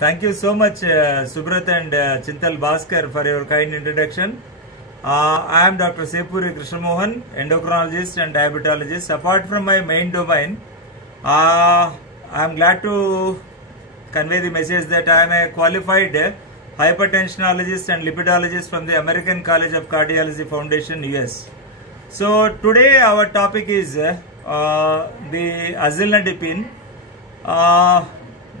Thank you so much, Subrat and Chintal Bhaskar, for your kind introduction. I am Dr. Sepuri Krishnamohan, endocrinologist and diabetologist. Apart from my main domain, I am glad to convey the message that I am a qualified hypertensionologist and lipidologist from the American College of Cardiology Foundation, US. So today our topic is the azilnadipine.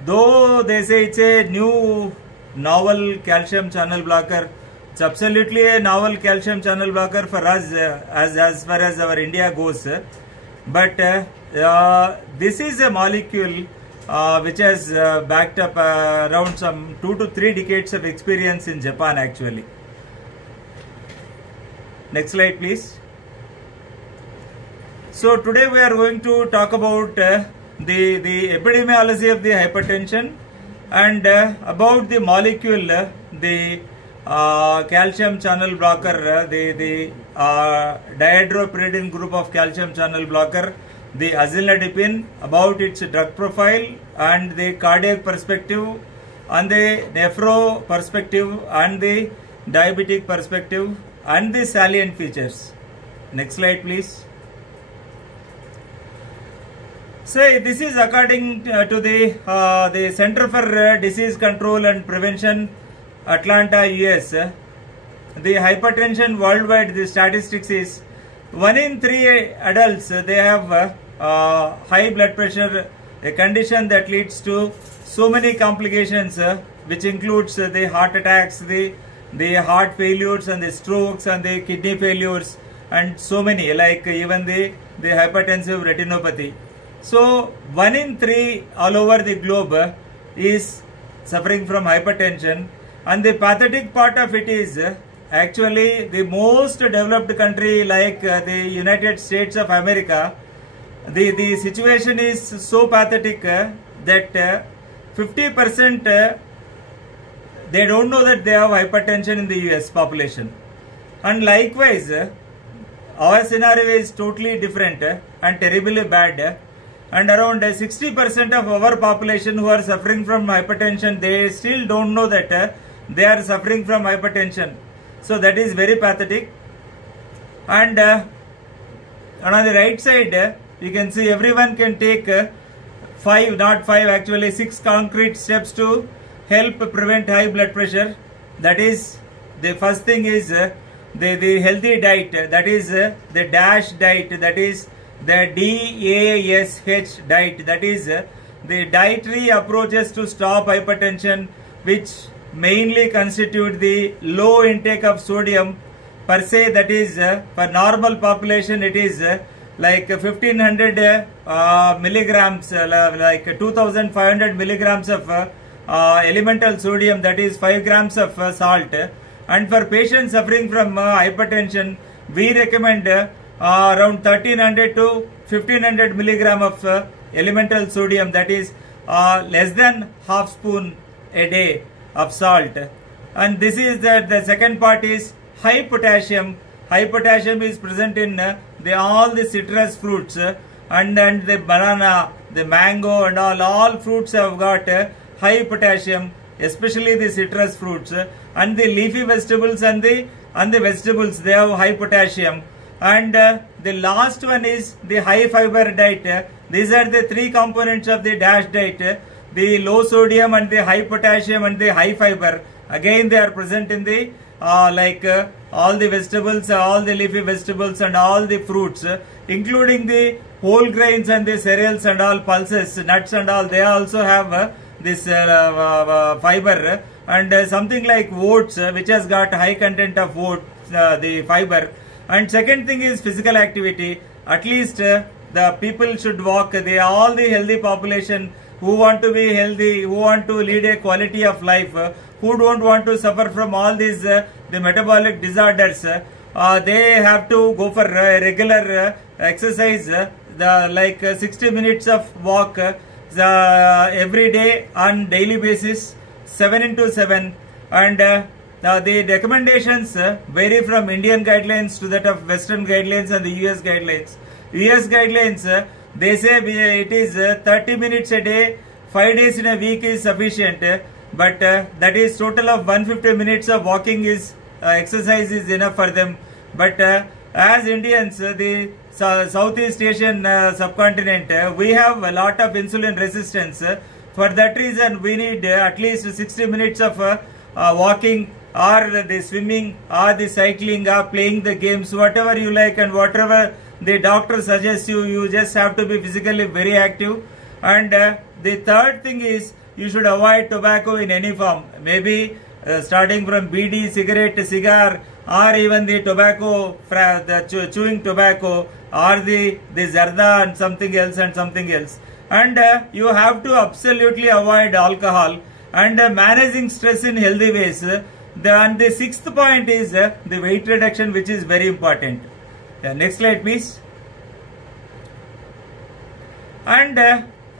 Though they say it's a new novel calcium channel blocker, it's absolutely a novel calcium channel blocker for us as far as our India goes. But this is a molecule which has backed up around some 2 to 3 decades of experience in Japan actually. Next slide please. So today we are going to talk about the epidemiology of the hypertension and about the molecule, the calcium channel blocker, the dihydropyridine group of calcium channel blocker, the azilnadipine, about its drug profile and the cardiac perspective and the nephro perspective and the diabetic perspective and the salient features. Next slide please. So this is according to the Center for Disease Control and Prevention, Atlanta, US. The hypertension worldwide, the statistics is 1 in 3 adults, they have high blood pressure, a condition that leads to so many complications, which includes the heart attacks, the heart failures and the strokes and the kidney failures and so many, like even the hypertensive retinopathy. So 1 in 3 all over the globe is suffering from hypertension, and the pathetic part of it is actually the most developed country like the United States of America. The situation is so pathetic that 50% they don't know that they have hypertension in the US population, and likewise our scenario is totally different and terribly bad. And around 60% of our population who are suffering from hypertension, they still don't know that they are suffering from hypertension. So that is very pathetic. And on the right side, you can see everyone can take 6 concrete steps to help prevent high blood pressure. That is, the first thing is the healthy diet, that is the DASH diet, that is the DASH diet, that is the dietary approaches to stop hypertension, which mainly constitute the low intake of sodium per se. That is for normal population it is like 1500 milligrams, like 2500 milligrams of elemental sodium, that is 5 grams of salt. And for patients suffering from hypertension, we recommend around 1300 to 1500 milligram of elemental sodium, that is less than half spoon a day of salt. And this is the second part is high potassium. High potassium is present in all the citrus fruits and the banana, the mango and all fruits have got high potassium, especially the citrus fruits, and the leafy vegetables and the vegetables, they have high potassium. And the last one is the high fiber diet. These are the 3 components of the DASH diet: the low sodium and the high potassium and the high fiber. Again, they are present in the all the vegetables, all the leafy vegetables and all the fruits, including the whole grains and the cereals and all, pulses, nuts and all. They also have this fiber, and something like oats, which has got high content of oats, the fiber. And second thing is physical activity. At least the people should walk. All the healthy population who want to be healthy, who want to lead a quality of life, who don't want to suffer from all these the metabolic disorders, they have to go for regular exercise, like 60 minutes of walk every day on daily basis, 7 into 7. And the recommendations vary from Indian guidelines to that of Western guidelines and the US guidelines. US guidelines, they say it is 30 minutes a day, 5 days in a week is sufficient. but that is total of 150 minutes of walking is exercise is enough for them. But as Indians, the Southeast Asian subcontinent, we have a lot of insulin resistance. For that reason, we need at least 60 minutes of walking, or the swimming, or the cycling, or playing the games, whatever you like, and whatever the doctor suggests you, you just have to be physically very active. And the third thing is, you should avoid tobacco in any form, maybe starting from BD, cigarette, cigar, or even the tobacco, the chewing tobacco, or the zarda and something else and something else. And you have to absolutely avoid alcohol, and managing stress in healthy ways. And the sixth point is the weight reduction, which is very important. Next slide, please. And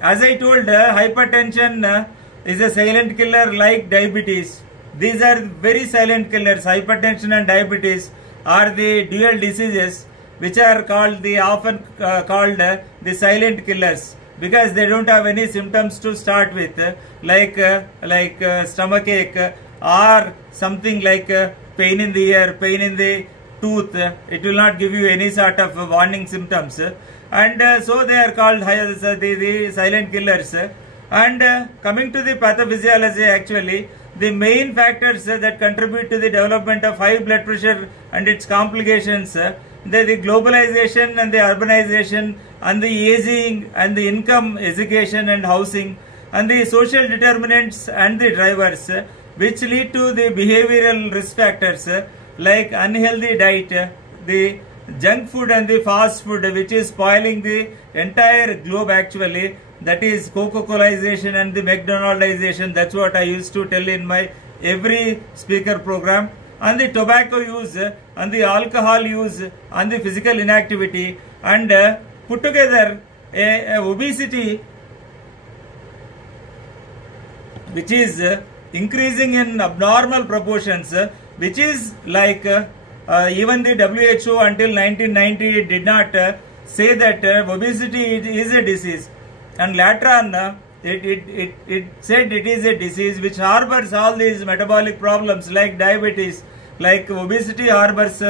as I told, hypertension is a silent killer like diabetes. These are very silent killers. Hypertension and diabetes are the dual diseases which are called often called the silent killers, because they don't have any symptoms to start with, like stomach ache, or something like pain in the ear, pain in the tooth. It will not give you any sort of warning symptoms, and so they are called the silent killers. And coming to the pathophysiology, actually the main factors that contribute to the development of high blood pressure and its complications, the globalization and the urbanization, and the aging, and the income, education and housing, and the social determinants and the drivers, which lead to the behavioral risk factors like unhealthy diet, the junk food and the fast food, which is spoiling the entire globe actually. That is Coca-Colaization and the McDonaldization. That's what I used to tell in my every speaker program. And the tobacco use, and the alcohol use, and the physical inactivity, and put together a obesity which is increasing in abnormal proportions, which is like even the WHO until 1990 did not say that obesity is a disease, and later on it said it is a disease which harbors all these metabolic problems like diabetes, like obesity harbors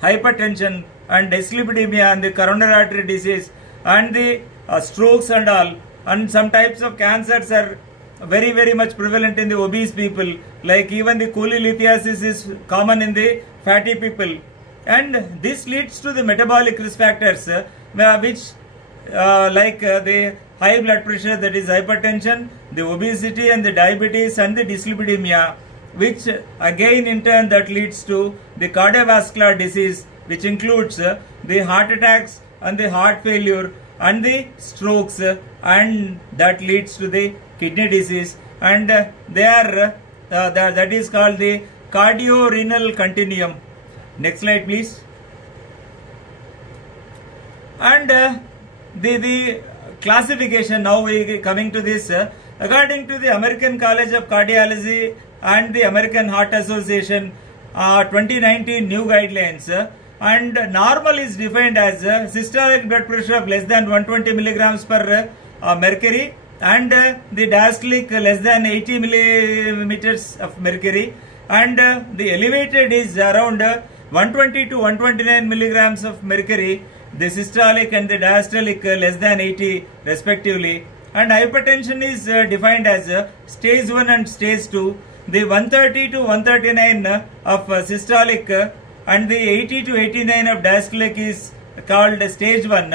hypertension and dyslipidemia and the coronary artery disease and the strokes and all, and some types of cancers are very much prevalent in the obese people, like even the cholelithiasis is common in the fatty people. And this leads to the metabolic risk factors which like the high blood pressure, that is hypertension, the obesity and the diabetes and the dyslipidemia, which again in turn that leads to the cardiovascular disease, which includes the heart attacks and the heart failure and the strokes, and that leads to the kidney disease, and they are that is called the cardio-renal continuum. Next slide, please. And the classification, now we coming to this, according to the American College of Cardiology and the American Heart Association 2019 new guidelines, and normal is defined as systolic blood pressure of less than 120 milligrams per mercury, and the diastolic less than 80 millimeters of mercury, and the elevated is around 120 to 129 milligrams of mercury, the systolic and the diastolic less than 80 respectively. And hypertension is defined as stage 1 and stage 2, the 130 to 139 of systolic and the 80 to 89 of diastolic is called stage 1,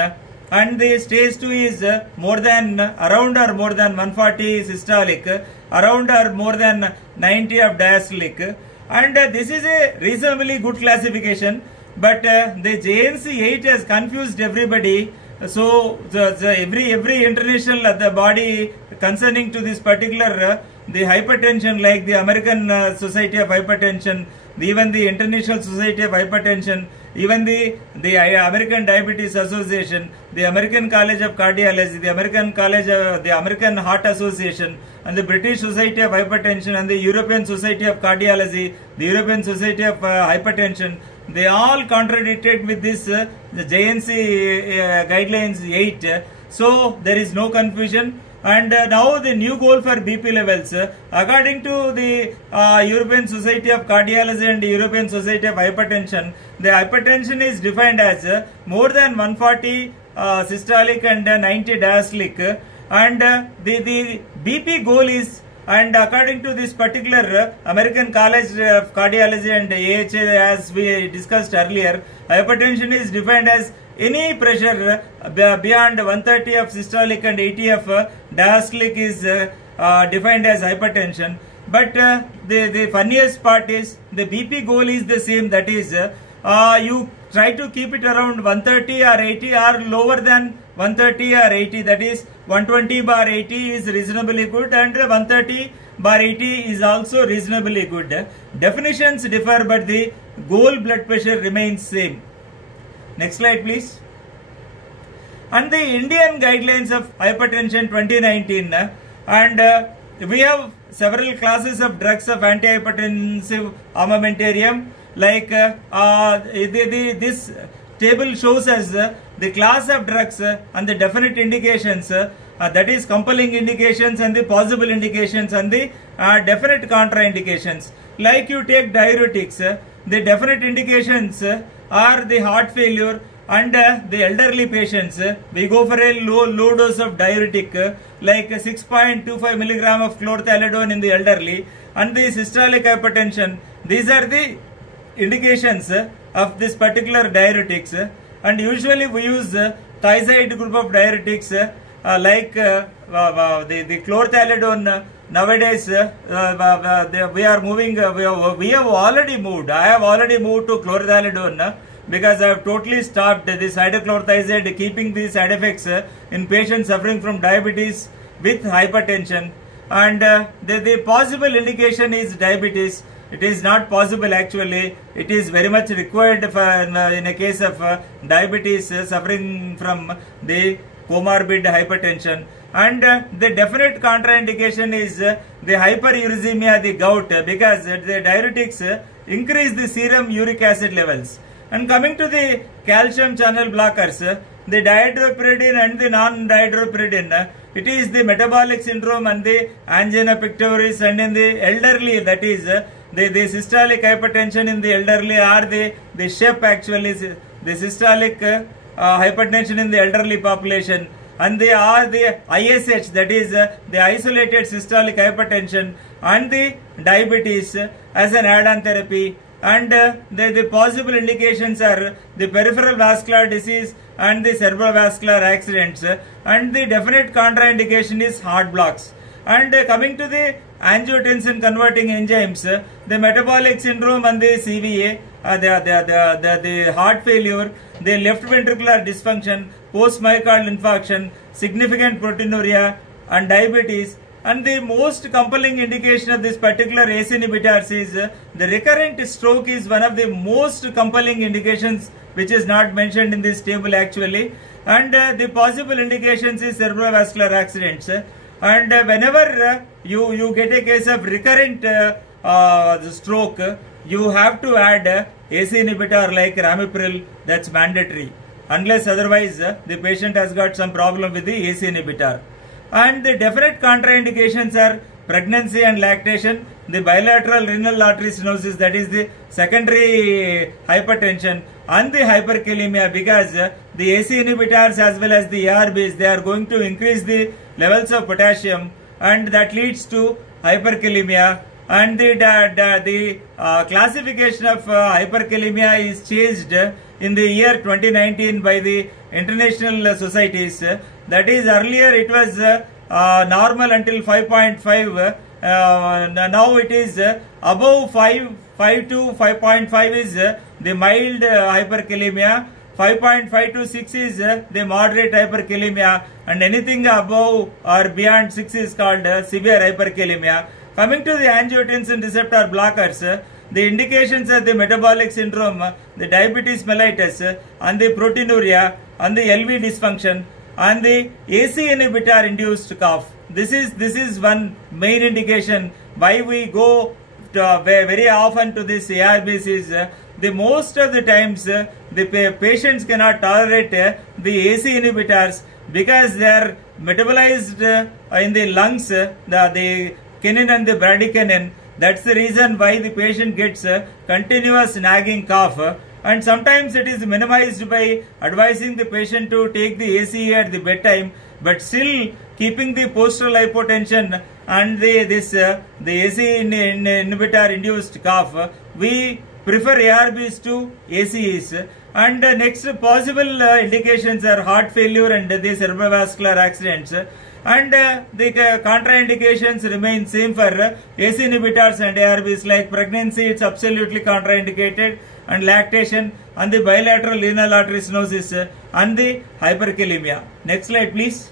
and the stage 2 is more than around or more than 140 systolic, around or more than 90 of diastolic, and this is a reasonably good classification, but the JNC 8 has confused everybody. So every international the body concerning to this particular the hypertension, like the American Society of Hypertension, even the International Society of Hypertension, even the American Diabetes Association, the American College of Cardiology, the American Heart Association, and the British Society of Hypertension, and the European Society of Cardiology, the European Society of Hypertension, they all contradicted with this the JNC guidelines 8. So there is no confusion. And now the new goal for BP levels, according to the European Society of Cardiology and the European Society of Hypertension, the hypertension is defined as more than 140 systolic and 90 diastolic, and the BP goal is, and according to this particular American College of Cardiology and AHA, as we discussed earlier, hypertension is defined as any pressure beyond 130 of systolic and 80 of diastolic is defined as hypertension. But the funniest part is the BP goal is the same, that is you try to keep it around 130 or 80 or lower than 130 or 80, that is 120/80 is reasonably good and 130/80 is also reasonably good. Definitions differ but the goal blood pressure remains same. Next slide please. And the Indian guidelines of hypertension 2019, and we have several classes of drugs of antihypertensive armamentarium, like this table shows us the class of drugs and the definite indications, that is compelling indications and the possible indications and the definite contraindications. Like you take diuretics, the definite indications are the heart failure and the elderly patients. We go for a low dose of diuretic, like 6.25 milligram of chlorthalidone in the elderly, and the systolic hypertension. These are the indications of this particular diuretics, and usually we use thiazide group of diuretics, like the chlorthalidone. Nowadays we are moving, we have already moved, I have already moved to chlorthalidone, because I have totally stopped this hydrochlorothiazide, keeping the side effects in patients suffering from diabetes with hypertension. And the possible indication is diabetes. It is not possible actually. It is very much required for, in a case of diabetes suffering from the comorbid hypertension. And the definite contraindication is the hyperuricemia, the gout, because the diuretics increase the serum uric acid levels. And coming to the calcium channel blockers, the dihydropyridine and the non-dihydropyridine, it is the metabolic syndrome and the angina pectoris, and in the elderly, that is the systolic hypertension in the elderly, or the SHEP actually, the systolic hypertension in the elderly population, and they are the ISH, that is the isolated systolic hypertension, and the diabetes as an add-on therapy. And the possible indications are the peripheral vascular disease and the cerebrovascular accidents, and the definite contraindication is heart blocks. And coming to the angiotensin converting enzymes, the metabolic syndrome and the CVA, the heart failure, the left ventricular dysfunction, post myocardial infarction, significant proteinuria, and diabetes. And the most compelling indication of this particular ACE inhibitors is the recurrent stroke is one of the most compelling indications, which is not mentioned in this table actually. And the possible indications is cerebrovascular accidents. And whenever you get a case of recurrent stroke, you have to add ACE inhibitor like ramipril. That's mandatory. Unless otherwise the patient has got some problem with the ACE inhibitor. And the definite contraindications are pregnancy and lactation, the bilateral renal artery stenosis, that is the secondary hypertension, and the hyperkalemia, because the ACE inhibitors as well as the ARBs, they are going to increase the levels of potassium, and that leads to hyperkalemia. And the classification of hyperkalemia is changed in the year 2019 by the international societies. That is, earlier it was normal until 5.5. Now it is above 5 to 5.5 is the mild hyperkalemia. 5.5 to 6 is the moderate hyperkalemia, and anything above or beyond 6 is called severe hyperkalemia. Coming to the angiotensin receptor blockers, the indications are the metabolic syndrome, the diabetes mellitus, and the proteinuria, and the LV dysfunction, and the ACE inhibitor induced cough. This is one main indication why we go to very often to this ARBs is the most of the times the patients cannot tolerate the ACE inhibitors because they are metabolized in the lungs, the kinin and the bradykinin. That's the reason why the patient gets continuous nagging cough, and sometimes it is minimized by advising the patient to take the ACE at the bedtime, but still keeping the postural hypotension and the ACE inhibitor induced cough, we prefer ARBs to ACEs. And next possible indications are heart failure and the cerebrovascular accidents. And the contraindications remain same for ACE inhibitors and ARBs, like pregnancy, it's absolutely contraindicated, and lactation, and the bilateral renal artery stenosis, and the hyperkalemia. Next slide, please.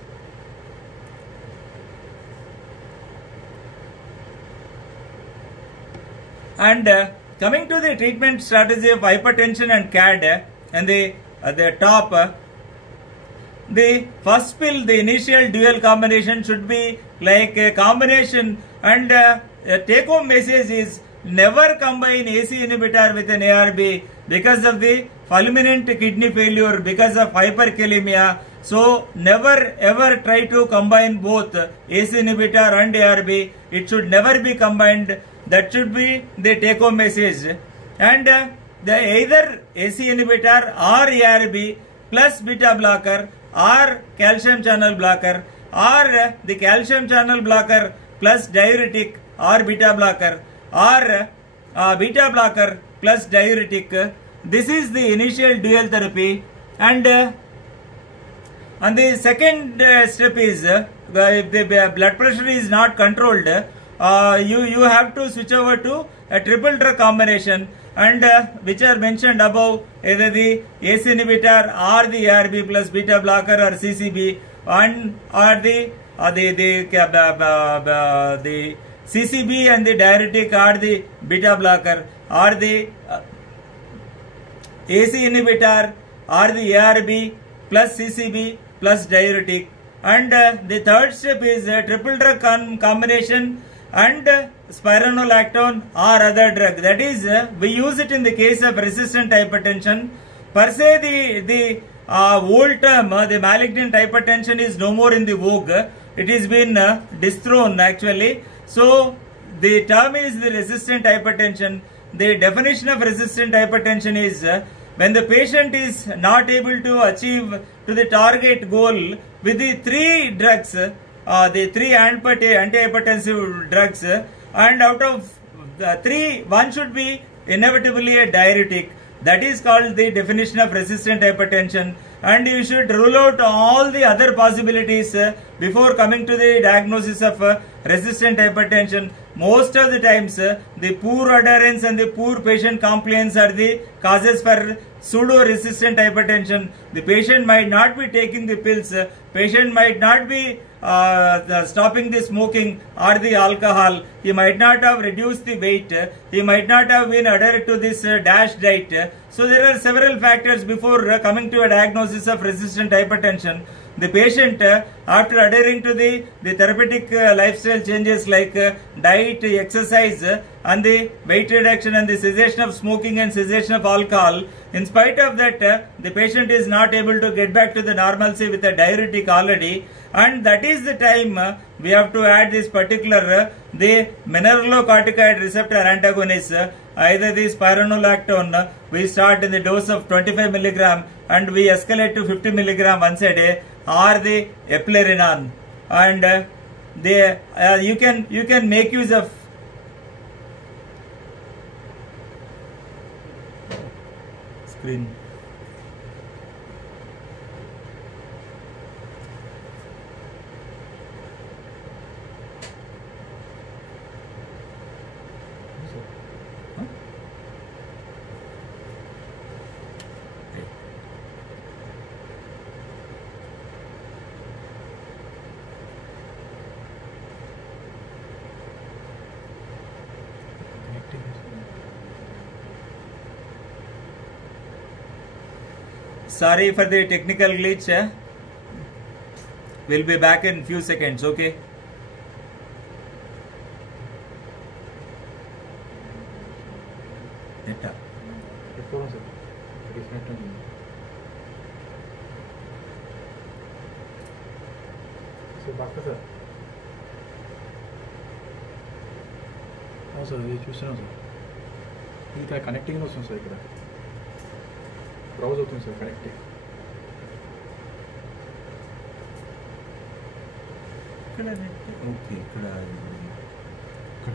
And coming to the treatment strategy of hypertension and CAD, and the top, the first pill, the initial dual combination should be like a combination, and a take-home message is never combine AC inhibitor with an ARB because of the fulminant kidney failure, because of hyperkalemia. So never ever try to combine both AC inhibitor and ARB. It should never be combined. That should be the take-home message. And the either AC inhibitor or ARB plus beta blocker or calcium channel blocker, or the calcium channel blocker plus diuretic or beta blocker, or beta blocker plus diuretic. This is the initial dual therapy. And the second step is if the blood pressure is not controlled, you have to switch over to a triple drug combination, and which are mentioned above, either the ACE inhibitor or the ARB plus beta blocker or CCB, and or the CCB and the diuretic or the beta blocker, or the AC inhibitor or the ARB plus CCB plus diuretic. And the third step is a triple drug combination and spironolactone or other drug. That is, we use it in the case of resistant hypertension. Per se, the old term, the malignant hypertension, is no more in the vogue. It has been dethroned actually. So the term is the resistant hypertension. The definition of resistant hypertension is when the patient is not able to achieve to the target goal with the three drugs, the three antihypertensive drugs, and out of the three, one should be inevitably a diuretic. That is called the definition of resistant hypertension, and you should rule out all the other possibilities before coming to the diagnosis of resistant hypertension. Most of the times, the poor adherence and the poor patient compliance are the causes for pseudo-resistant hypertension. The patient might not be taking the pills, patient might not be stopping the smoking or the alcohol, he might not have reduced the weight, he might not have been adhered to this DASH diet. So there are several factors before coming to a diagnosis of resistant hypertension. The patient, after adhering to the therapeutic lifestyle changes like diet, exercise, and the weight reduction and the cessation of smoking and cessation of alcohol, in spite of that, the patient is not able to get back to the normalcy with a diuretic already, and that is the time we have to add this particular the mineralocorticoid receptor antagonist, either the spironolactone. We start in the dose of 25 milligram and we escalate to 50 milligram once a day, or the eplerenone, and you can make use of screen. Sorry for the technical glitch. We'll be back in few seconds, okay? Data. Sir doctor sir అవును sir ఇది చూస్తున్నాం sir ఇది ఇక్కడ connecting వస్తుంది sir ఇక్కడ browse అవుతుంది sir connecting ఇక్కడ okay ఇక్కడ ఇక్కడ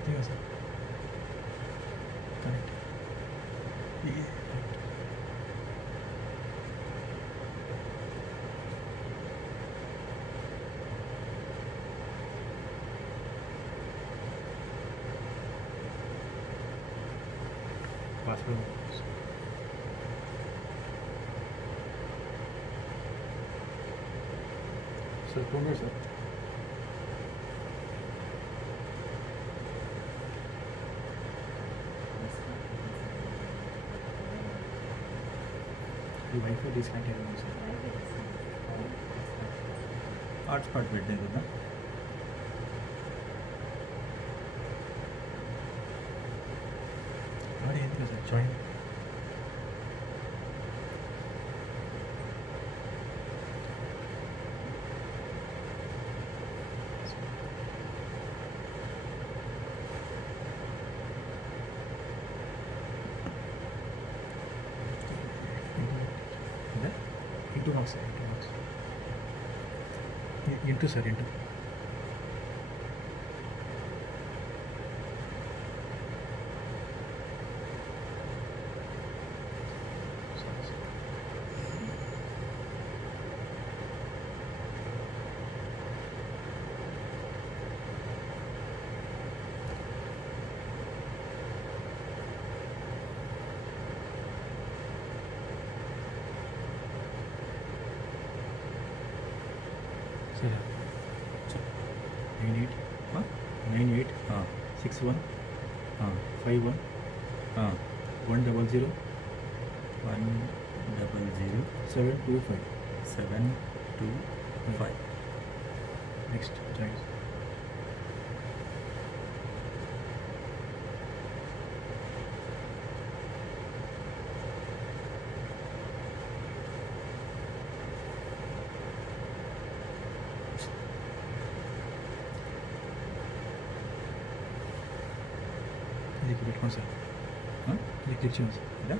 ఇదిగో sir connect password sir 2 minutes sir ఈ వైఫై డిస్కనెక్ట్ అయింది సార్ హాట్స్పాట్ పెట్టే కదా ఏంటి కదా sir join into marks sir into sir into sir 98 61 51 100 725 next join ఇది పెట్టుకోండి సార్ ఇది క్లిక్ చేయండి సార్ ఇదా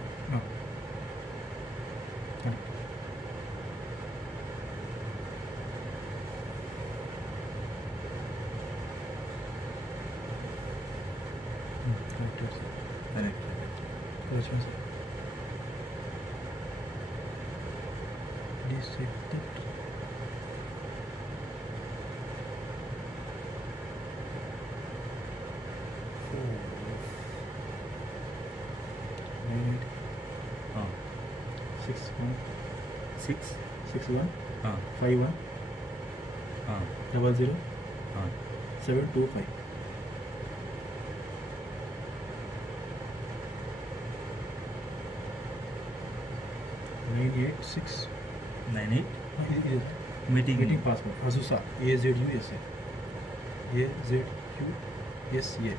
correct correct sir correct click చేయండి sir డిసెక్టెడ్ six 61 51 00 725 986 98 meeting password Azusa AZUSA AZUSA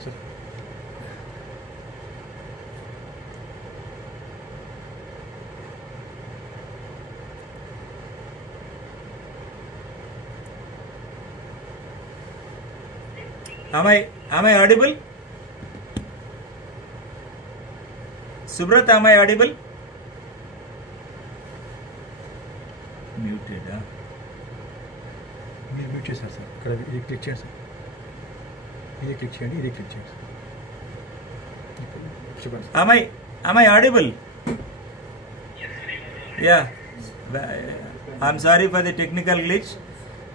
sir Am I audible? Subrat, am I audible? Muted. మీరు mute చేశారు sir ఇక్కడ ఇది క్లిక్ చేయండి సార్ ఇది క్లిక్ చేయండి ఇది క్లిక్ చేయండి సార్ చెప్పండి Am I audible? Yeah. I'm sorry for the technical glitch.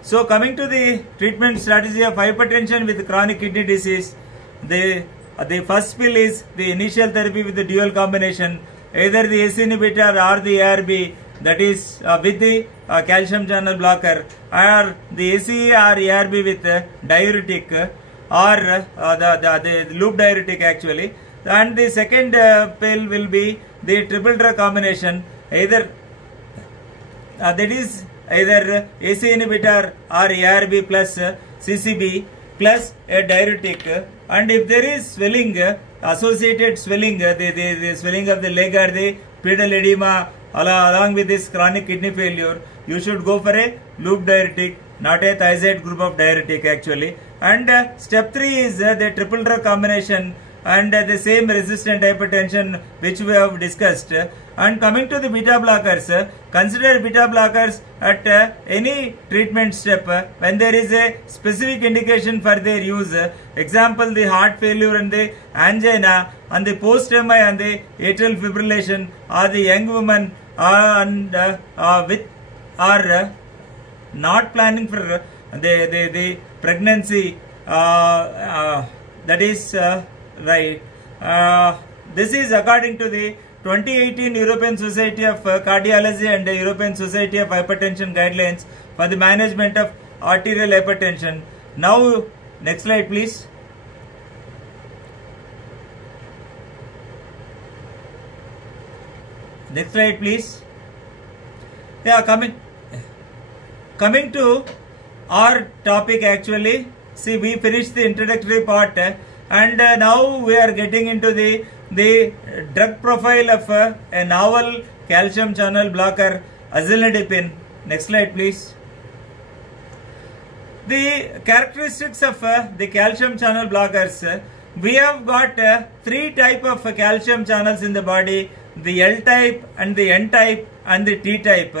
So coming to the treatment strategy of hypertension with chronic kidney disease, the first pill is the initial therapy with the dual combination, either the ACE inhibitor or the ARB, that is with the calcium channel blocker, or the ACE or ARB with diuretic or the loop diuretic actually. And the second pill will be the triple drug combination, either that is either AC inhibitor or ARB plus CCB plus a diuretic, and if there is swelling, associated swelling, the swelling of the leg or the pedal edema along with this chronic kidney failure, you should go for a loop diuretic, not a thiazide group of diuretic actually. And step 3 is the triple drug combination and the same resistant hypertension which we have discussed. And coming to the beta blockers, consider beta blockers at any treatment step when there is a specific indication for their use. Example, the heart failure and the angina and the post-MI and the atrial fibrillation, or the young woman with not planning for the pregnancy, that is right. This is according to the 2018 European Society of Cardiology and the European Society of Hypertension guidelines for the management of arterial hypertension. Now, next slide please. Next slide please. Yeah, coming to our topic actually. See, we finished the introductory part and now we are getting into the drug profile of a novel calcium channel blocker, azilnadipine. Next slide please. The characteristics of the calcium channel blockers, we have got 3 types of calcium channels in the body, the L type and the N type and the T type,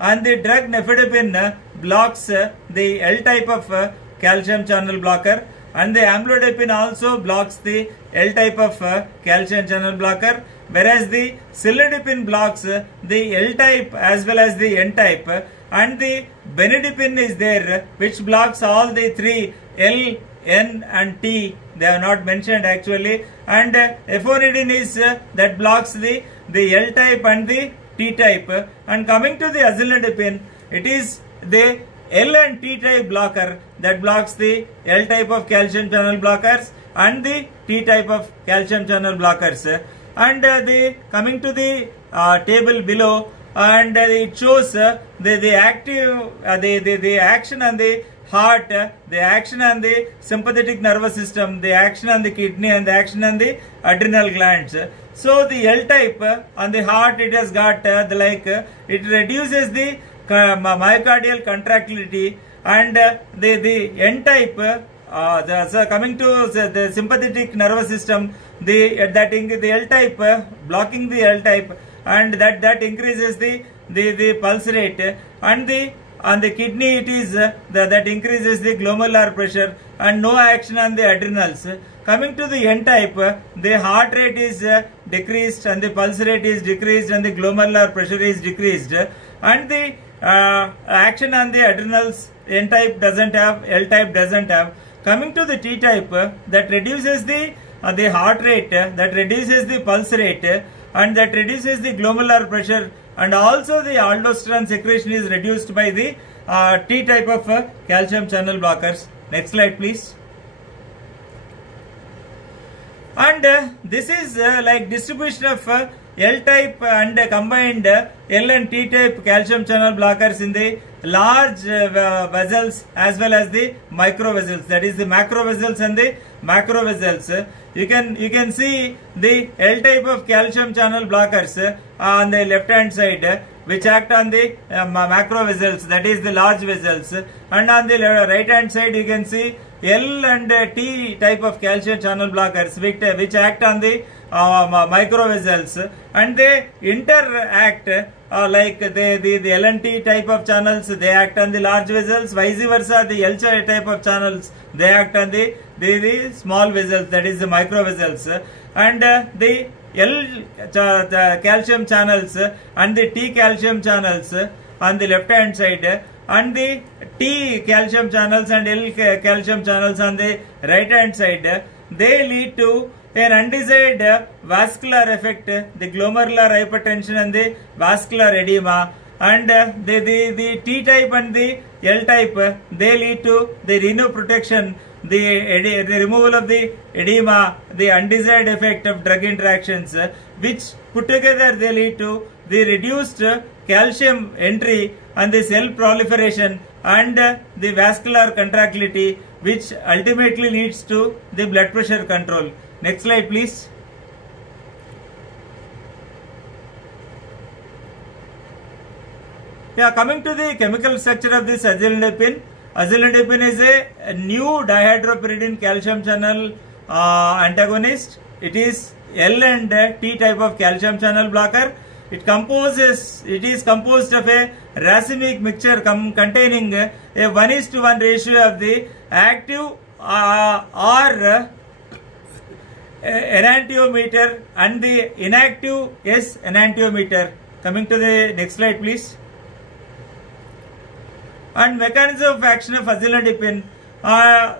and the drug nifedipine blocks the L type of calcium channel blocker, and the amlodipine also blocks the L type of calcium channel blocker, whereas the cilnidipine blocks the L type as well as the N type, and the benidipine is there which blocks all the 3 L, N and T. They are not mentioned actually, and efonidine is that blocks the L type and the T type. And coming to the azilnadipine, it is the L and T type blocker that blocks the L type of calcium channel blockers and the T type of calcium channel blockers. And coming to the table below, and it shows the active the action on the heart, the action on the sympathetic nervous system, the action on the kidney, and the action on the adrenal glands. So the L type on the heart, it has got it reduces the myocardial contractility, and the N type, coming to the sympathetic nervous system, the L type blocking the L type, and that increases the pulse rate, and on the kidney it is that increases the glomerular pressure and no action on the adrenals. Coming to the N type, the heart rate is decreased and the pulse rate is decreased and the glomerular pressure is decreased, and the action on the adrenals N type doesn't have, L type doesn't have. Coming to the T type, that reduces the heart rate, that reduces the pulse rate, and that reduces the glomerular pressure, and also the aldosterone secretion is reduced by the T type of calcium channel blockers. Next slide please. And this is like distribution of L type and combined L and T type calcium channel blockers in the large vessels as well as the micro vessels, that is the macro vessels and the macro vessels. You can see the L type of calcium channel blockers on the left hand side, which act on the macro vessels, that is the large vessels, and on the right hand side you can see L and T type of calcium channel blockers which act on the micro vessels, and they interact like the L and T type of channels, they act on the large vessels, vice versa the L type of channels, they act on the small vessels, that is the micro vessels, and the L calcium channels and the T calcium channels on the left hand side, and the T calcium channels and L calcium channels on the right hand side, they lead to an undesired vascular effect, the glomerular hypertension and the vascular edema, and the T type and the L type, they lead to the renoprotection, the removal of the edema, the undesired effect of drug interactions, which put together they lead to the reduced calcium entry and the cell proliferation and the vascular contractility, which ultimately leads to the blood pressure control. Next slide, please. Yeah, coming to the chemical structure of this azolidipine. Azolidipine is a new dihydropyridine calcium channel antagonist. It is L and T type of calcium channel blocker. It is composed of a racemic mixture containing a 1:1 ratio of the active R enantiometer and the inactive S enantiometer. Coming to the next slide, please. And mechanism of action of azolidipine,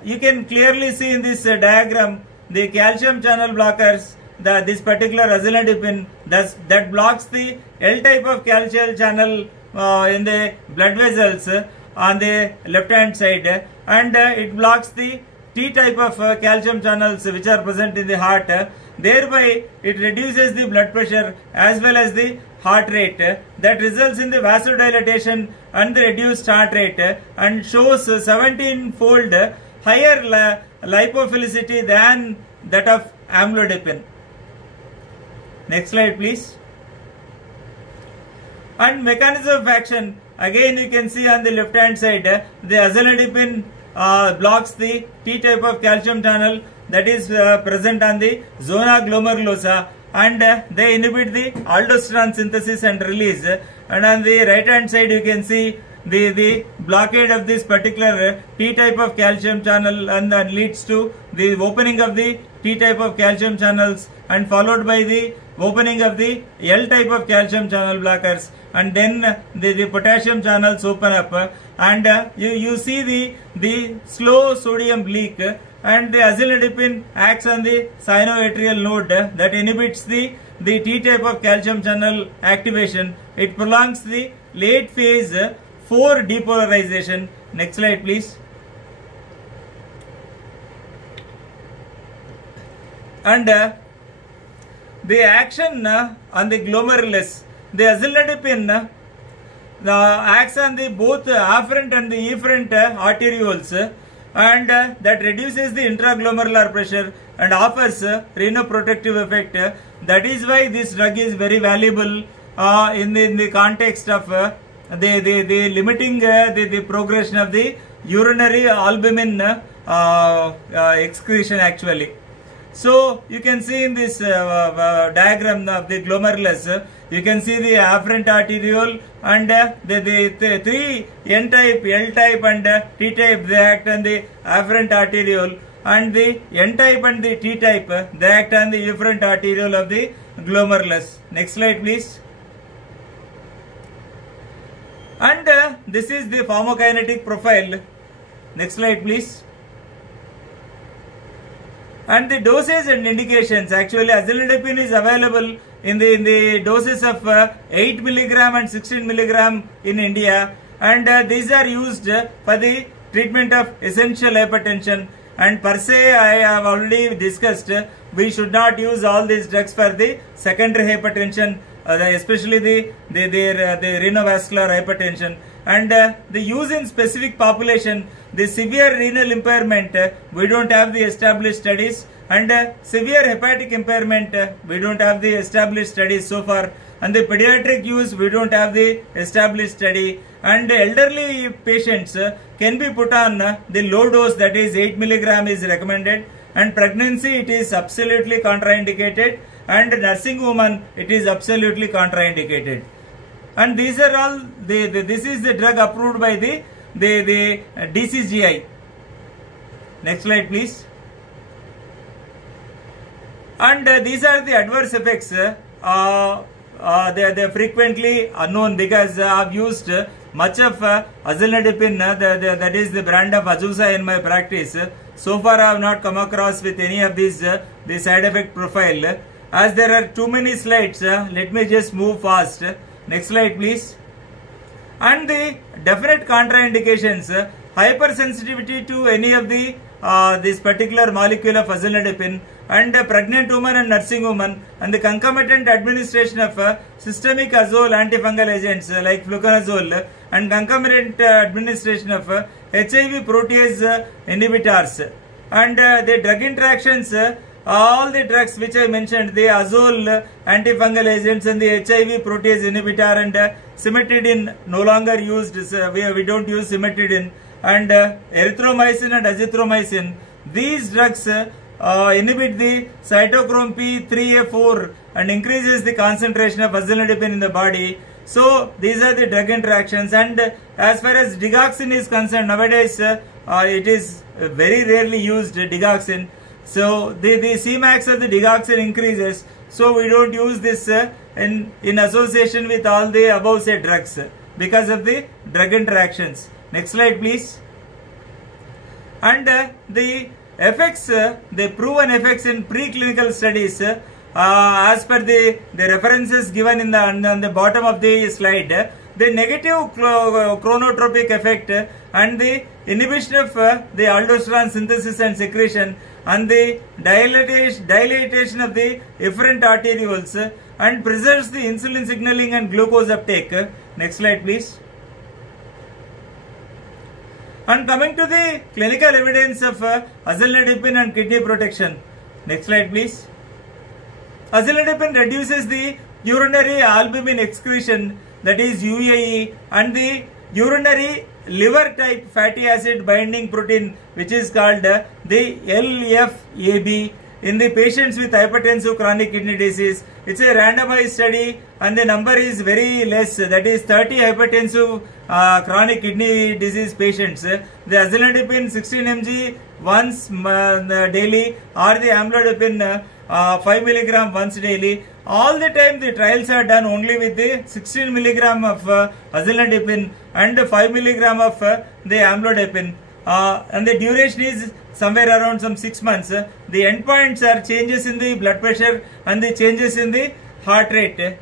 you can clearly see in this diagram the calcium channel blockers, this particular azolidipine that blocks the L type of calcium channel in the blood vessels on the left hand side, and it blocks the T type of calcium channels which are present in the heart. Thereby it reduces the blood pressure as well as the heart rate, that results in the vasodilatation and the reduced heart rate, and shows 17-fold higher lipophilicity than that of amlodipine. Next slide, please. And mechanism of action, again you can see on the left hand side, the azolidipine blocks the T type of calcium channel that is present on the zona glomerulosa, and they inhibit the aldosterone synthesis and release. And on the right hand side you can see the blockade of this particular T type of calcium channel, and that leads to the opening of the T type of calcium channels, and followed by the opening of the L type of calcium channel blockers, and then the potassium channels open up, and you see the slow sodium leak, and the azolidipine acts on the sinoatrial node that inhibits the T type of calcium channel activation. It prolongs the late phase 4 depolarization. Next slide, please. And the action on the glomerulus, the azolidipine acts on the both afferent and the efferent arterioles, and that reduces the intraglomerular pressure and offers renoprotective effect. That is why this drug is very valuable in the context of the limiting the progression of the urinary albumin excretion actually. So you can see in this diagram of the glomerulus, you can see the afferent arteriole, and the three N type, L type and T type, they act on the afferent arteriole, and the N type and the T type, they act on the efferent arteriole of the glomerulus. Next slide, please. And this is the pharmacokinetic profile. Next slide, please. And the dosage and indications, actually azolidipine is available in the doses of 8 milligram and 16 milligram in India, and these are used for the treatment of essential hypertension. And per se, I have already discussed, we should not use all these drugs for the secondary hypertension, especially the renovascular hypertension. And the use in specific population, the severe renal impairment, we don't have the established studies, and severe hepatic impairment, we don't have the established studies so far, and the pediatric use, we don't have the established study, and elderly patients can be put on the low dose, that is 8 milligram is recommended, and pregnancy it is absolutely contraindicated, and nursing woman it is absolutely contraindicated. And these are all this is the drug approved by the DCGI. Next slide, please. And these are the adverse effects. They are frequently unknown because I have used much of azolidipine, that is the brand of Azusa, in my practice. So far I have not come across with any of these the side effect profile. As there are too many slides, let me just move fast. Next slide, please. And the definite contraindications, hypersensitivity to any of the this particular molecule of azolidipine, and pregnant woman and nursing woman, and the concomitant administration of systemic azole antifungal agents like fluconazole, and concomitant administration of HIV protease inhibitors. And the drug interactions, all the drugs which I mentioned, the azole antifungal agents and the HIV protease inhibitor and cimetidine no longer used. We don't use cimetidine, and erythromycin and azithromycin. These drugs inhibit the cytochrome P3A4 and increases the concentration of azilnadipine in the body. So these are the drug interactions. And as far as digoxin is concerned, nowadays it is very rarely used, digoxin. So the Cmax of the digoxin increases, so we don't use this in association with all the above said drugs because of the drug interactions. Next slide please. And the effects, the proven effects in preclinical studies, as per the references given in on the bottom of the slide, the negative chronotropic effect and the inhibition of the aldosterone synthesis and secretion and the dilatation of the efferent arterioles and preserves the insulin signaling and glucose uptake. Next slide please. And coming to the clinical evidence of azilnadipine and kidney protection. Next slide please. Azilnadipine reduces the urinary albumin excretion, that is UAE, and the urinary liver type fatty acid binding protein, which is called the LFAB, in the patients with hypertensive chronic kidney disease. It's a randomized study and the number is very less, that is 30 hypertensive chronic kidney disease patients. The azilnadipine 16 mg once daily or the amlodipine 5 mg once daily. All the time the trials are done only with the 16 mg of azilnadipine and 5 mg of the amlodipine. And the duration is somewhere around some 6 months. The endpoints are changes in the blood pressure and the changes in the heart rate.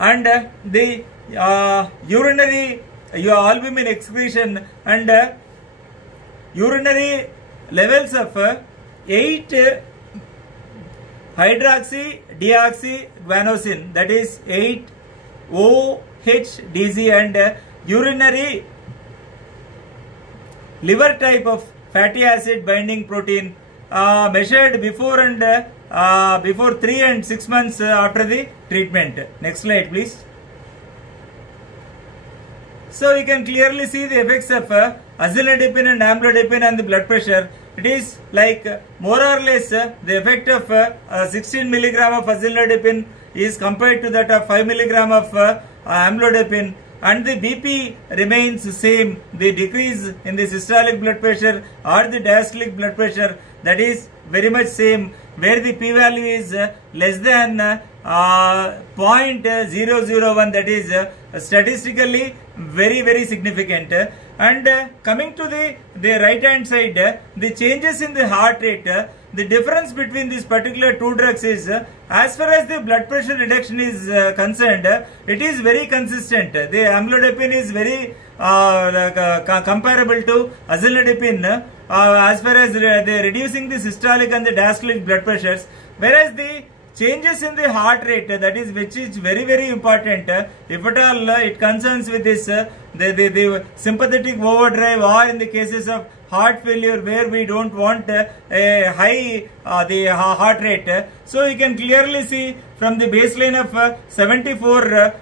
And the urinary albumin excretion and urinary levels of 8 hydroxy deoxyguanosine, that is 8 OHDZ, and urinary liver type of fatty acid binding protein measured before 3 and 6 months after the treatment. Next slide please. So you can clearly see the effects of azilnadipine and amlodipine on the blood pressure. It is like more or less the effect of 16 mg of azilnadipine is compared to that of 5 mg of amlodipine, and the BP remains the same. The decrease in the systolic blood pressure or the diastolic blood pressure, that is very much same, where the p-value is less than 0.001, that is statistically very significant. And coming to the right hand side, the changes in the heart rate, the difference between these particular two drugs is, as far as the blood pressure reduction is concerned, it is very consistent. The amlodipine is very comparable to azilnadipine as far as the reducing the systolic and the diastolic blood pressures, whereas the changes in the heart rate, that is which is very important, if at all it concerns with this the sympathetic overdrive, or in the cases of heart failure where we don't want a high the heart rate. So you can clearly see from the baseline of 74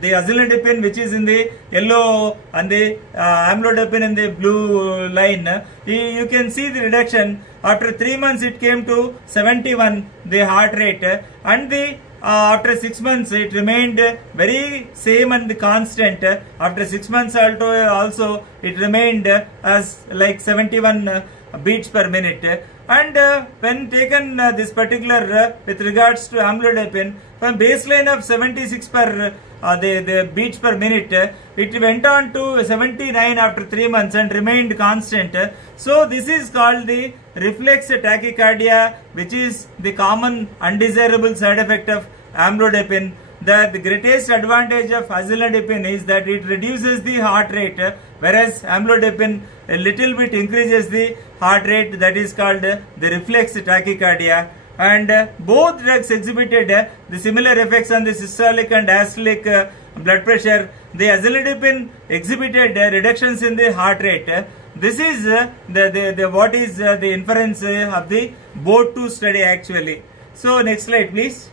the azilnadipine, which is in the yellow, and the amlodipine in the blue line, you can see the reduction. After 3 months it came to 71 the heart rate, and the after 6 months it remained very same and constant. After 6 months also it remained as like 71 beats per minute. And when taken this particular with regards to amlodipine, from baseline of 76 per the beats per minute, it went on to 79 after 3 months and remained constant. So this is called the reflex tachycardia, which is the common undesirable side effect of amlodipine. The greatest advantage of azilnadipine is that it reduces the heart rate, whereas amlodipine a little bit increases the heart rate, that is called the reflex tachycardia. and both drugs exhibited the similar effects on the systolic and diastolic blood pressure. The azilidipine exhibited reductions in the heart rate. This is what is the inference of the both two study actually. So next slide please.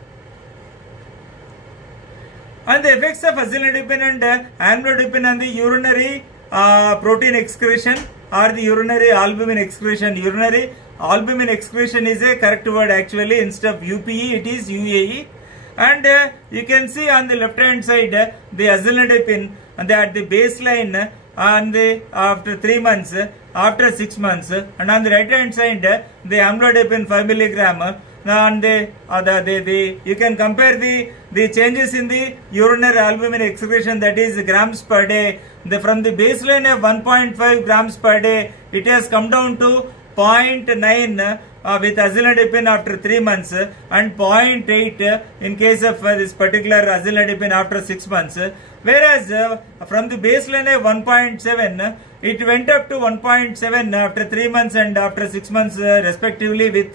And the effects of azilidipine and amlodipine on the urinary protein excretion or the urinary albumin excretion. Urinary albumin excretion is a correct word actually. Instead of UPE it is UAE. And you can see on the left hand side the azilidipine and at the baseline on the after 3 months, after 6 months, and on the right hand side the amlodipine 5 milligram. And you can compare the changes in the urinary albumin excretion, that is grams per day. From the baseline of 1.5 grams per day, it has come down to 0.9 with azilidipine after 3 months and 0.8 in case of this particular azilidipine after 6 months. Whereas from the baseline of 1.7, it went up to 1.7 after 3 months and after 6 months respectively with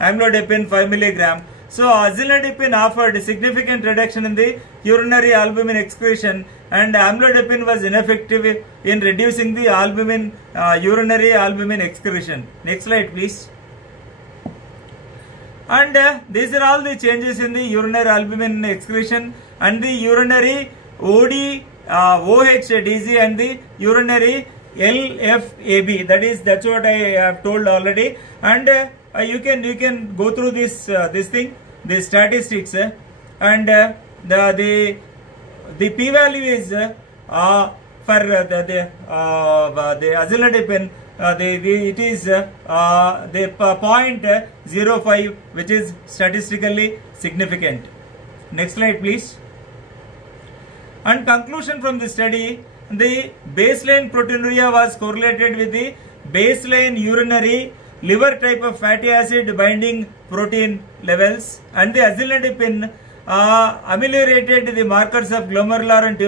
amlodipine 5 milligram. So azilidipine offered significant reduction in the urinary albumin excretion, and amlodipine was ineffective in reducing the albumin urinary albumin excretion. Next slide please. And these are all the changes in the urinary albumin excretion and the urinary OHDZ and the urinary LFAB. That's what I have told already. And you can go through this thing, the statistics, and the p-value is for the azilidipine. It is the 0.05, which is statistically significant. Next slide please. And conclusion from the study, the baseline proteinuria was correlated with the baseline urinary liver type of fatty acid binding protein levels, and the azilidipine ameliorated the markers of glomerular and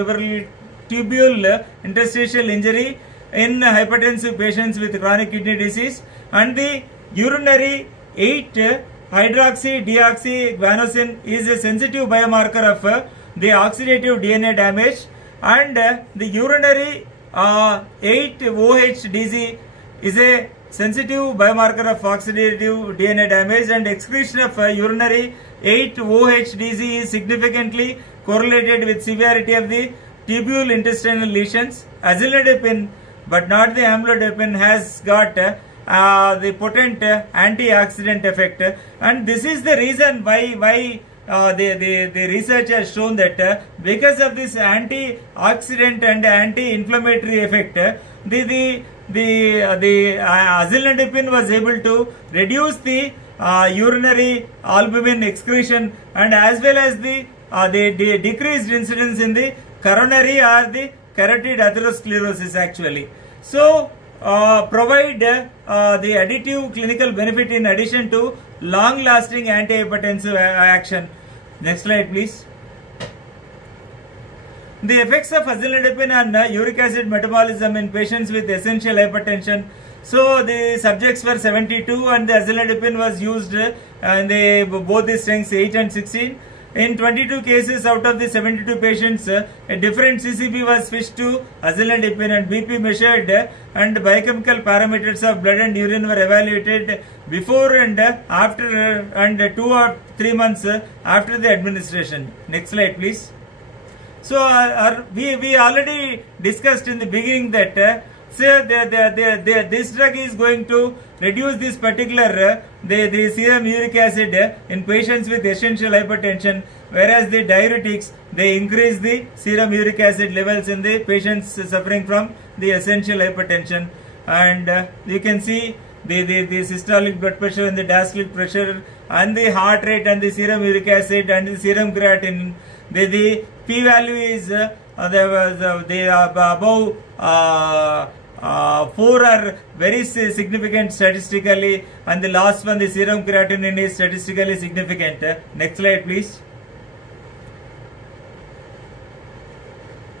tubule interstitial injury in hypertensive patients with chronic kidney disease, and the urinary 8-hydroxy-deoxyguanosine is a sensitive biomarker of the oxidative DNA damage, and the urinary 8-OHDZ is a sensitive biomarker of oxidative DNA damage, and excretion of urinary 8-OHDZ is significantly correlated with severity of the tubule intestinal lesions. Azilidipine, but not the amlodipine, has got the potent antioxidant effect, and this is the reason why the research has shown that because of this antioxidant and anti-inflammatory effect, the azilidipine was able to reduce the urinary albumin excretion, and as well as the decreased incidence in the coronary or the carotid atherosclerosis actually. So provide the additive clinical benefit in addition to long-lasting antihypertensive action. Next slide please. The effects of azilidipine on uric acid metabolism in patients with essential hypertension. So the subjects were 72 and the azilidipine was used in both the strengths 8 and 16. In 22 cases out of the 72 patients, a different CCB was switched to azilidipine, and BP measured and biochemical parameters of blood and urine were evaluated before and after, and 2 or 3 months after the administration. Next slide please. So we already discussed in the beginning that this drug is going to reduce this particular the serum uric acid in patients with essential hypertension, whereas the diuretics, they increase the serum uric acid levels in the patients suffering from the essential hypertension. And you can see the systolic blood pressure and the diastolic pressure and the heart rate and the serum uric acid and the serum creatinine. The p-value is above 4 are very significant statistically, and the last one, the serum creatinine, is statistically significant. Next slide please.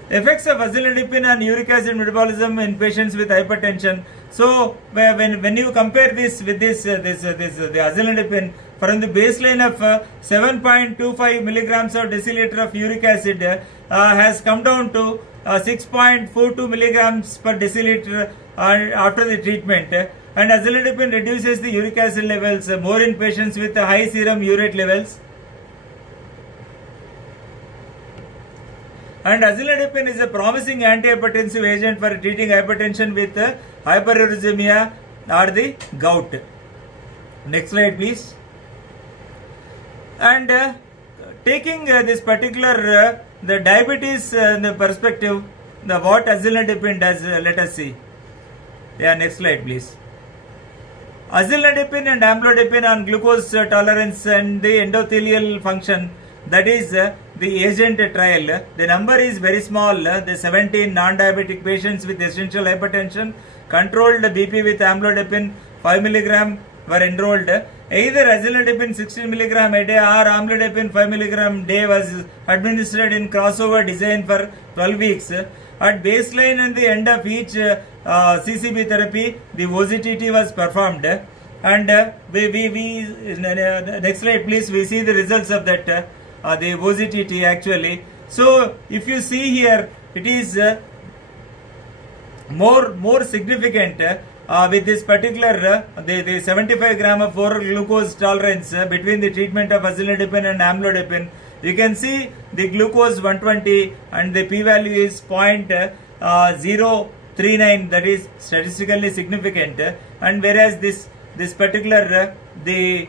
Effects of azilidipine on uric acid metabolism in patients with hypertension. So when you compare this with the azilidipine, from the baseline of 7.25 milligrams of deciliter of uric acid has come down to 6.42 milligrams per deciliter after the treatment. And azilidipine reduces the uric acid levels more in patients with high serum urate levels. And azilidipine is a promising antihypertensive agent for treating hypertension with hyperuricemia or the gout. Next slide, please. And taking this particular the diabetes in the perspective, what azilidipine does, let us see. Yeah, next slide, please. Azilidipine and amlodipine on glucose tolerance and the endothelial function, that is the agent trial. The number is very small. The 17 non-diabetic patients with essential hypertension, controlled BP with amlodipine 5 mg were enrolled. Either azilidipine 16 mg a day or amlodipine 5 mg a day was administered in crossover design for 12 weeks. At baseline and the end of each CCB therapy, the OZTT was performed. And next slide, please. We see the results of that, the OZTT actually. So, if you see here, it is more significant with this particular the 75 gram of oral glucose tolerance between the treatment of azilidipine and amlodipine. You can see the glucose 120 and the p-value is 0.039, that is statistically significant. And whereas this particular the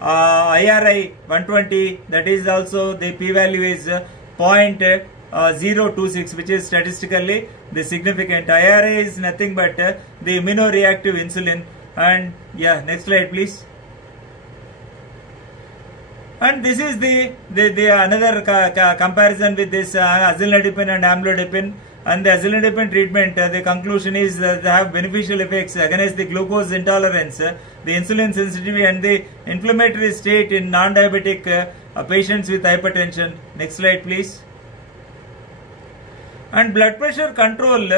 IRI 120, that is also the p-value is 0.026, which is statistically the significant. IRI is nothing but the immunoreactive insulin. And yeah, next slide, please. And this is the another comparison with this azilidipine and amlodipine. And the azilidipine treatment, the conclusion is they have beneficial effects against the glucose intolerance, the insulin sensitivity and the inflammatory state in non-diabetic patients with hypertension. Next slide, please. And blood pressure control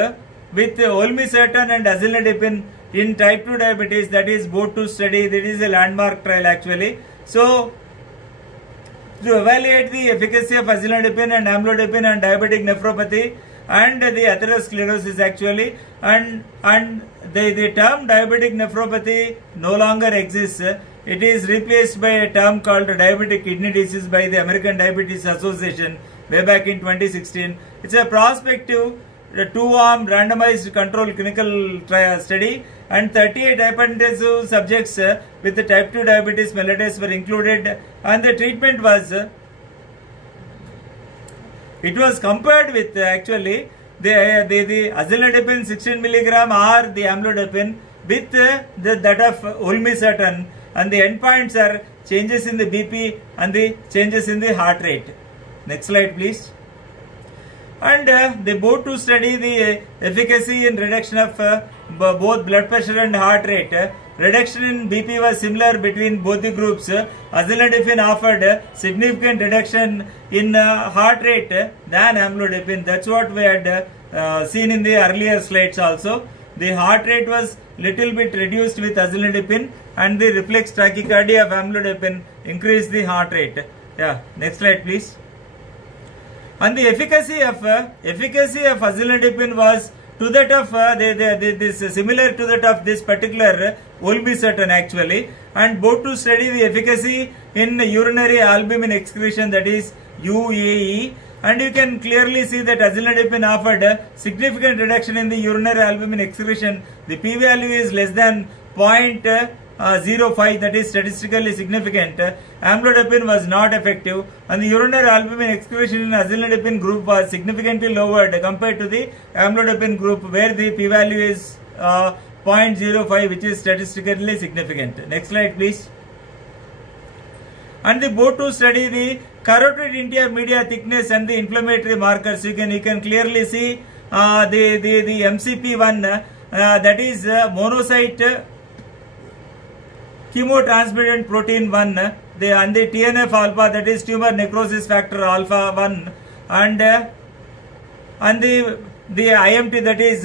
with olmesartan and azilidipine in type 2 diabetes, that is BOAT2 study, that is a landmark trial actually. So, to evaluate the efficacy of azilidipine and amlodipine and diabetic nephropathy and the atherosclerosis actually, and the term diabetic nephropathy no longer exists. It is replaced by a term called diabetic kidney disease by the American Diabetes Association way back in 2016. It's a prospective two-arm randomized controlled clinical trial study, and 38 hypertensive subjects with the type 2 diabetes mellitus were included, and the treatment was it was compared with actually the azilidipine 16 milligram or the amlodipine with that of olmesartan, and the endpoints are changes in the BP and the changes in the heart rate. Next slide, please. And the BOAT2 study, the efficacy in reduction of both blood pressure and heart rate. Reduction in BP was similar between both the groups. Azilidipine offered significant reduction in heart rate than amlodipine. That's what we had seen in the earlier slides also. The heart rate was little bit reduced with azilidipine, and the reflex tachycardia of amlodipine increased the heart rate. Yeah, next slide, please. And the efficacy of azilidipine was to that of this similar to that of this particular olmesartan actually. And BOAT2 study the efficacy in urinary albumin excretion, that is UAE, and you can clearly see that azilidipine offered a significant reduction in the urinary albumin excretion. The p-value is less than 0.05, that is statistically significant. Amlodipine was not effective, and the urinary albumin excretion in azilidipine group was significantly lowered compared to the amlodipine group, where the p-value is 0.05, which is statistically significant. Next slide, please. And the BOAT2 study the carotid intermedia thickness and the inflammatory markers. You can clearly see the MCP1 that is monocyte chemotransmitted protein 1, and the TNF alpha, that is tumor necrosis factor alpha 1, and the IMT, that is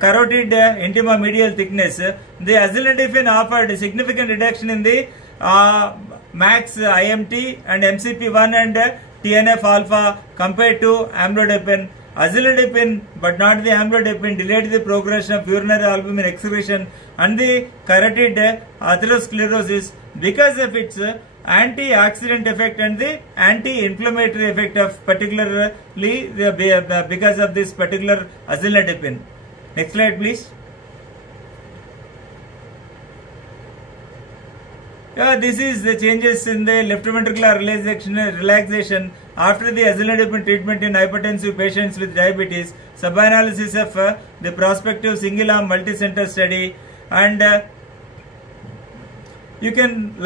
carotid intima medial thickness. The azilidipine offered a significant reduction in the max IMT and MCP1 and TNF alpha compared to amlodipine. Azilidipine, but not the amlodipine, delayed the progression of urinary albumin excretion and the carotid atherosclerosis because of its antioxidant effect and the anti-inflammatory effect of particularly because of this particular azilidipine. Next slide, please. This is the changes in the left ventricular relaxation after the azilidipine treatment in hypertensive patients with diabetes. Sub-analysis of the prospective single-arm multi-center study, and you can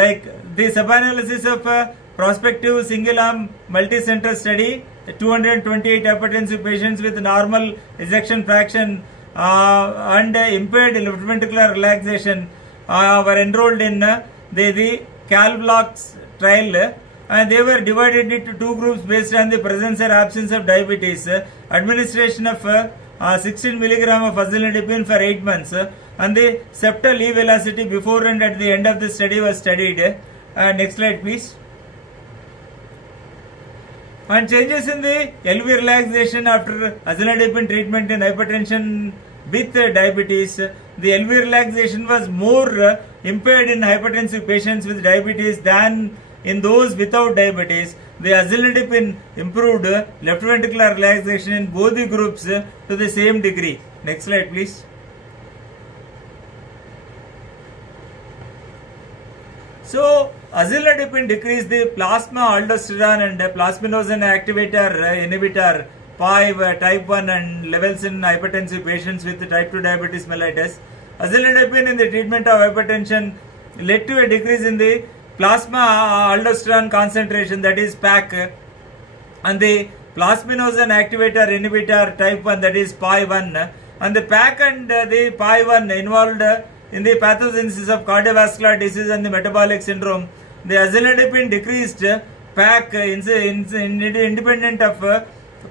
the sub-analysis of prospective single-arm multi-center study. 228 hypertensive patients with normal ejection fraction and impaired left ventricular relaxation were enrolled in the CalBLOX trial, and they were divided into two groups based on the presence or absence of diabetes. Administration of 16 milligram of azilidipine for 8 months, and the septal E velocity before and at the end of the study was studied. Next slide, please. And changes in the LV relaxation after azilidipine treatment in hypertension with diabetes. The LV relaxation was more impaired in hypertensive patients with diabetes than in those without diabetes. The azilidipine improved left ventricular relaxation in both the groups to the same degree. Next slide, please. So, azilidipine decreased the plasma aldosterone and plasminogen activator inhibitor PAI type 1 and levels in hypertensive patients with type 2 diabetes mellitus. Azilidipine in the treatment of hypertension led to a decrease in the plasma aldosterone concentration, that is PAC, and the plasminogen activator inhibitor type 1, that is PAI1, and the PAC and the PAI1 involved in the pathogenesis of cardiovascular disease and the metabolic syndrome. The azilidipine decreased PAC independent of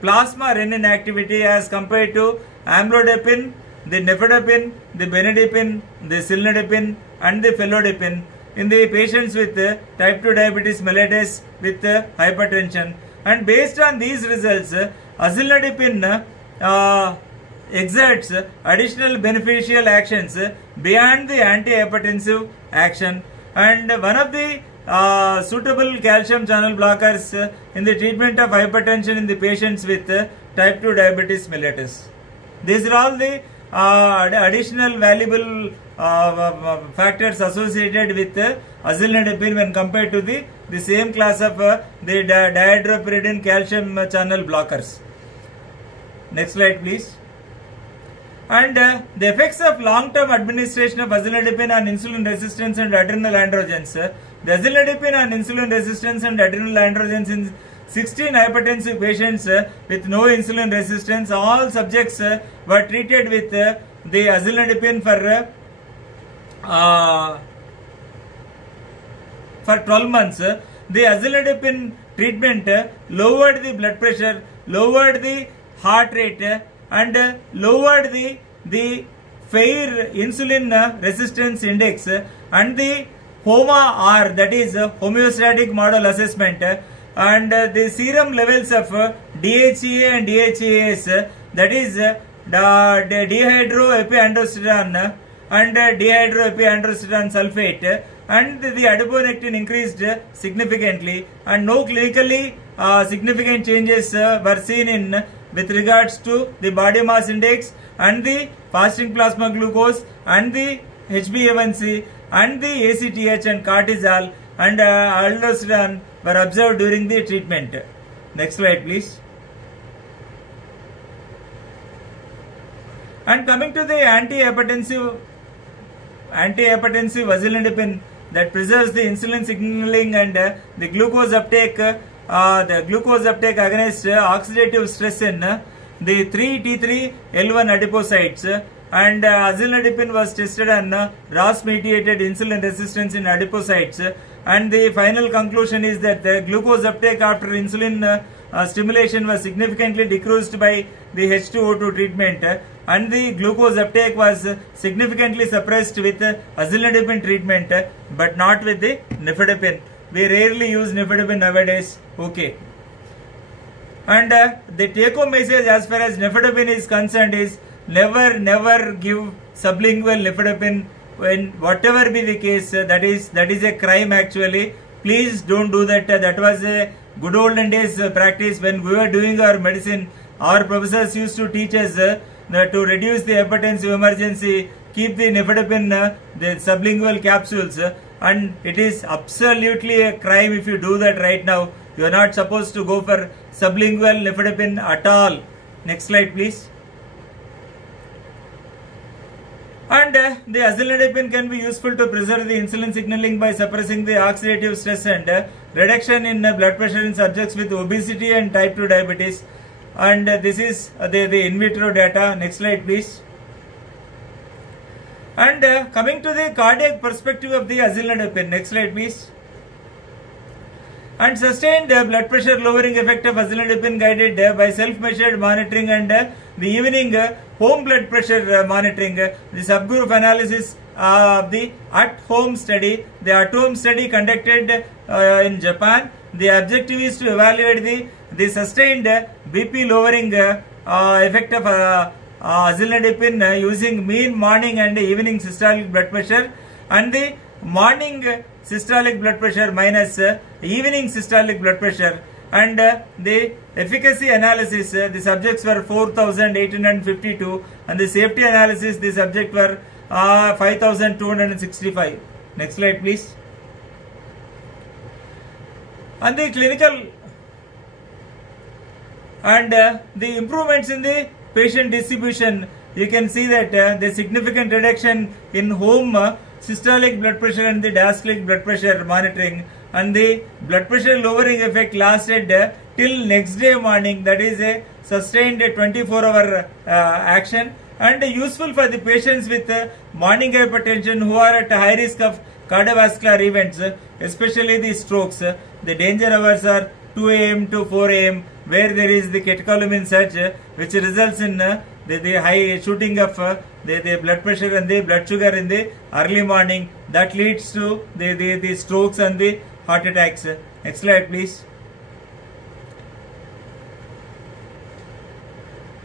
plasma renin activity as compared to amlodipine, the nifedipine, the benidipine, the cilnidipine and the felodipine in the patients with type 2 diabetes mellitus with hypertension. And based on these results, azilidipine exerts additional beneficial actions beyond the antihypertensive action, and one of the suitable calcium channel blockers in the treatment of hypertension in the patients with type 2 diabetes mellitus. These are all the additional valuable factors associated with azilidipine when compared to the same class of the dihydropyridine calcium channel blockers. Next slide, please. And the effects of long-term administration of azilidipine on insulin resistance and adrenal androgens. The azilidipine on insulin resistance and adrenal androgens in 16 hypertensive patients with no insulin resistance. All subjects were treated with the azilidipine for 12 months. The azilidipine treatment lowered the blood pressure, lowered the heart rate, and lowered the FAIR insulin resistance index and the HOMA-R, that is homeostatic model assessment, and the serum levels of DHEA and DHEAS, that is dihydroepiandrosterone and dihydroepiandrosterone sulfate, and the adiponectin increased significantly, and no clinically significant changes were seen in with regards to the body mass index and the fasting plasma glucose and the HbA1c and the ACTH and cortisol and aldosterone were observed during the treatment. Next slide, please. And coming to the antihypertensive azilidipine that preserves the insulin signaling and the glucose uptake. The glucose uptake against oxidative stress in the 3T3L1 adipocytes, and azilidipine was tested on RAS mediated insulin resistance in adipocytes, and the final conclusion is that the glucose uptake after insulin stimulation was significantly decreased by the H2O2 treatment, and the glucose uptake was significantly suppressed with azilnadipine treatment, but not with the nifedipine. We rarely use nifedipine nowadays. Okay. And the take-home message as far as nifedipine is concerned is never give sublingual nifedipine when whatever be the case. That is a crime actually. Please don't do that. That was a good olden days practice when we were doing our medicine. Our professors used to teach us to reduce the hypertensive emergency, keep the nifedipine, the sublingual capsules, and it is absolutely a crime if you do that right now. You are not supposed to go for sublingual nifedipine at all. Next slide, please. And the azilnadipine can be useful to preserve the insulin signaling by suppressing the oxidative stress and reduction in blood pressure in subjects with obesity and type 2 diabetes. And this is the in vitro data. Next slide, please. And coming to the cardiac perspective of the azilnadipine. Next slide, please. And sustained blood pressure lowering effect of azilnadipine guided by self-measured monitoring and the evening home blood pressure monitoring. The subgroup analysis of the at-home study. The at-home study conducted in Japan. The objective is to evaluate the sustained BP lowering effect of azilnadipine using mean morning and evening systolic blood pressure, and the morning systolic blood pressure minus evening systolic blood pressure. And the efficacy analysis, the subjects were 4,852, and the safety analysis, the subject were 5,265. Next slide, please. And the clinical and the improvements in the patient distribution, you can see that the significant reduction in home systolic blood pressure and the diastolic blood pressure monitoring, and the blood pressure lowering effect lasted till next day morning. That is a sustained 24-hour action, and useful for the patients with morning hypertension who are at high risk of cardiovascular events, especially the strokes. The danger hours are 2 a.m. to 4 a.m. where there is the catecholamine surge, which results in the high shooting of the blood pressure and the blood sugar in the early morning. That leads to the strokes and the heart attacks. Next slide, please.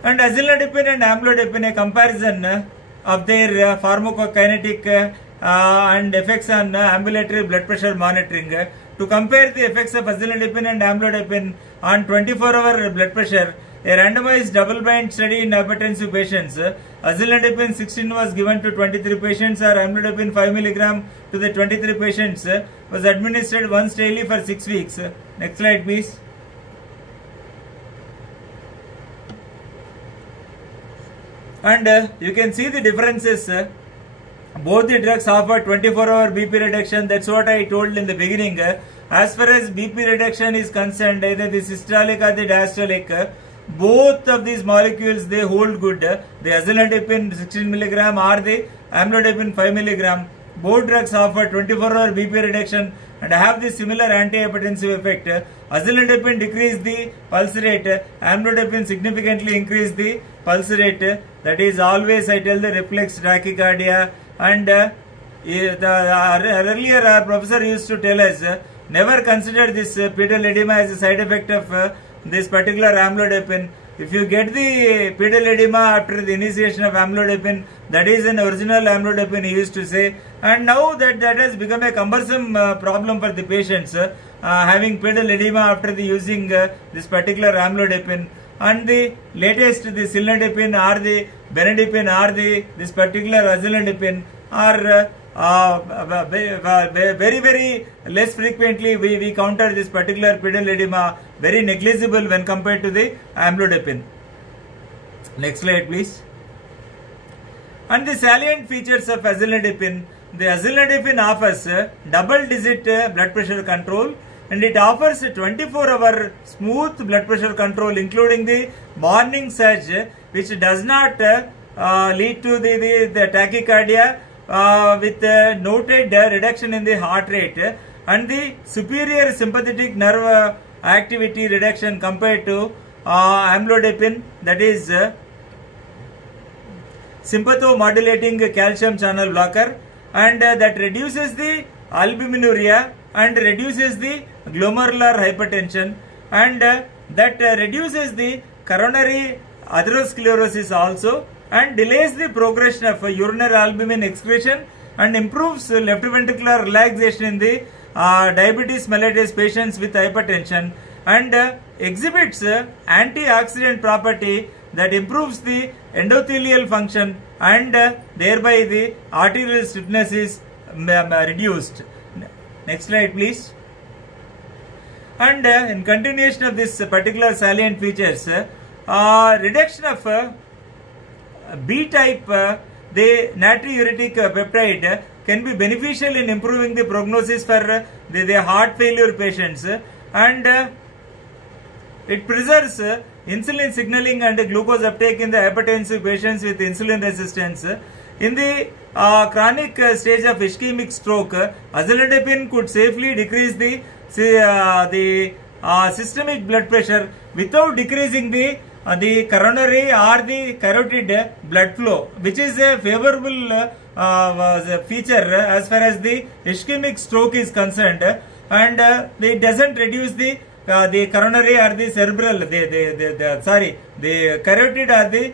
And azilnadipine and amlodipine, a comparison of their pharmacokinetic and effects on ambulatory blood pressure monitoring. To compare the effects of azilnadipine and amlodipine on 24-hour blood pressure, a randomized double-blind study in hypertensive patients. Azilnadipine 16 was given to 23 patients, or amlodipine 5 mg to the 23 patients was administered once daily for 6 weeks. Next slide, please. And you can see the differences. Both the drugs offer 24-hour BP reduction. That's what I told in the beginning. As far as BP reduction is concerned, either the systolic or the diastolic, both of these molecules, they hold good. The azilnadipine 16 mg or the amlodipine 5 mg. Both drugs offer 24-hour BP reduction and have the similar antihypertensive effect. Azilnadipine decreased the pulse rate. Amlodipine significantly increased the pulse rate. That is always, I tell, the reflex tachycardia. And earlier our professor used to tell us, never consider this pedal edema as a side effect of this particular amlodipine. If you get the pedal edema after the initiation of amlodipine, that is an original amlodipine, he used to say. And now that has become a cumbersome problem for the patients, having pedal edema after the using this particular amlodipine. And the latest, the cilnidipine or the benadipine or this particular azilnadipine are very less frequently we counter this particular pedal edema, very negligible when compared to the amlodipine. Next slide, please. And the salient features of azilnadipine. The azilnadipine offers double-digit blood pressure control, and it offers a 24-hour smooth blood pressure control, including the morning surge, which does not lead to the tachycardia, with noted reduction in the heart rate, and the superior sympathetic nerve activity reduction compared to amlodipine, that is sympathomodulating calcium channel blocker, and that reduces the albuminuria and reduces the glomerular hypertension, and that reduces the coronary atherosclerosis also, and delays the progression of urinary albumin excretion and improves left ventricular relaxation in the diabetes mellitus patients with hypertension, and exhibits antioxidant property that improves the endothelial function, and thereby the arterial stiffness is reduced. Next slide please. And in continuation of this particular salient features, reduction of B-type, the natriuretic peptide can be beneficial in improving the prognosis for the heart failure patients, and it preserves insulin signaling and glucose uptake in the hypertensive patients with insulin resistance. In the chronic stage of ischemic stroke, azolidipine could safely decrease the systemic blood pressure without decreasing the coronary or the carotid blood flow, which is a favorable feature as far as the ischemic stroke is concerned, and it doesn't reduce the coronary or the cerebral, the carotid or the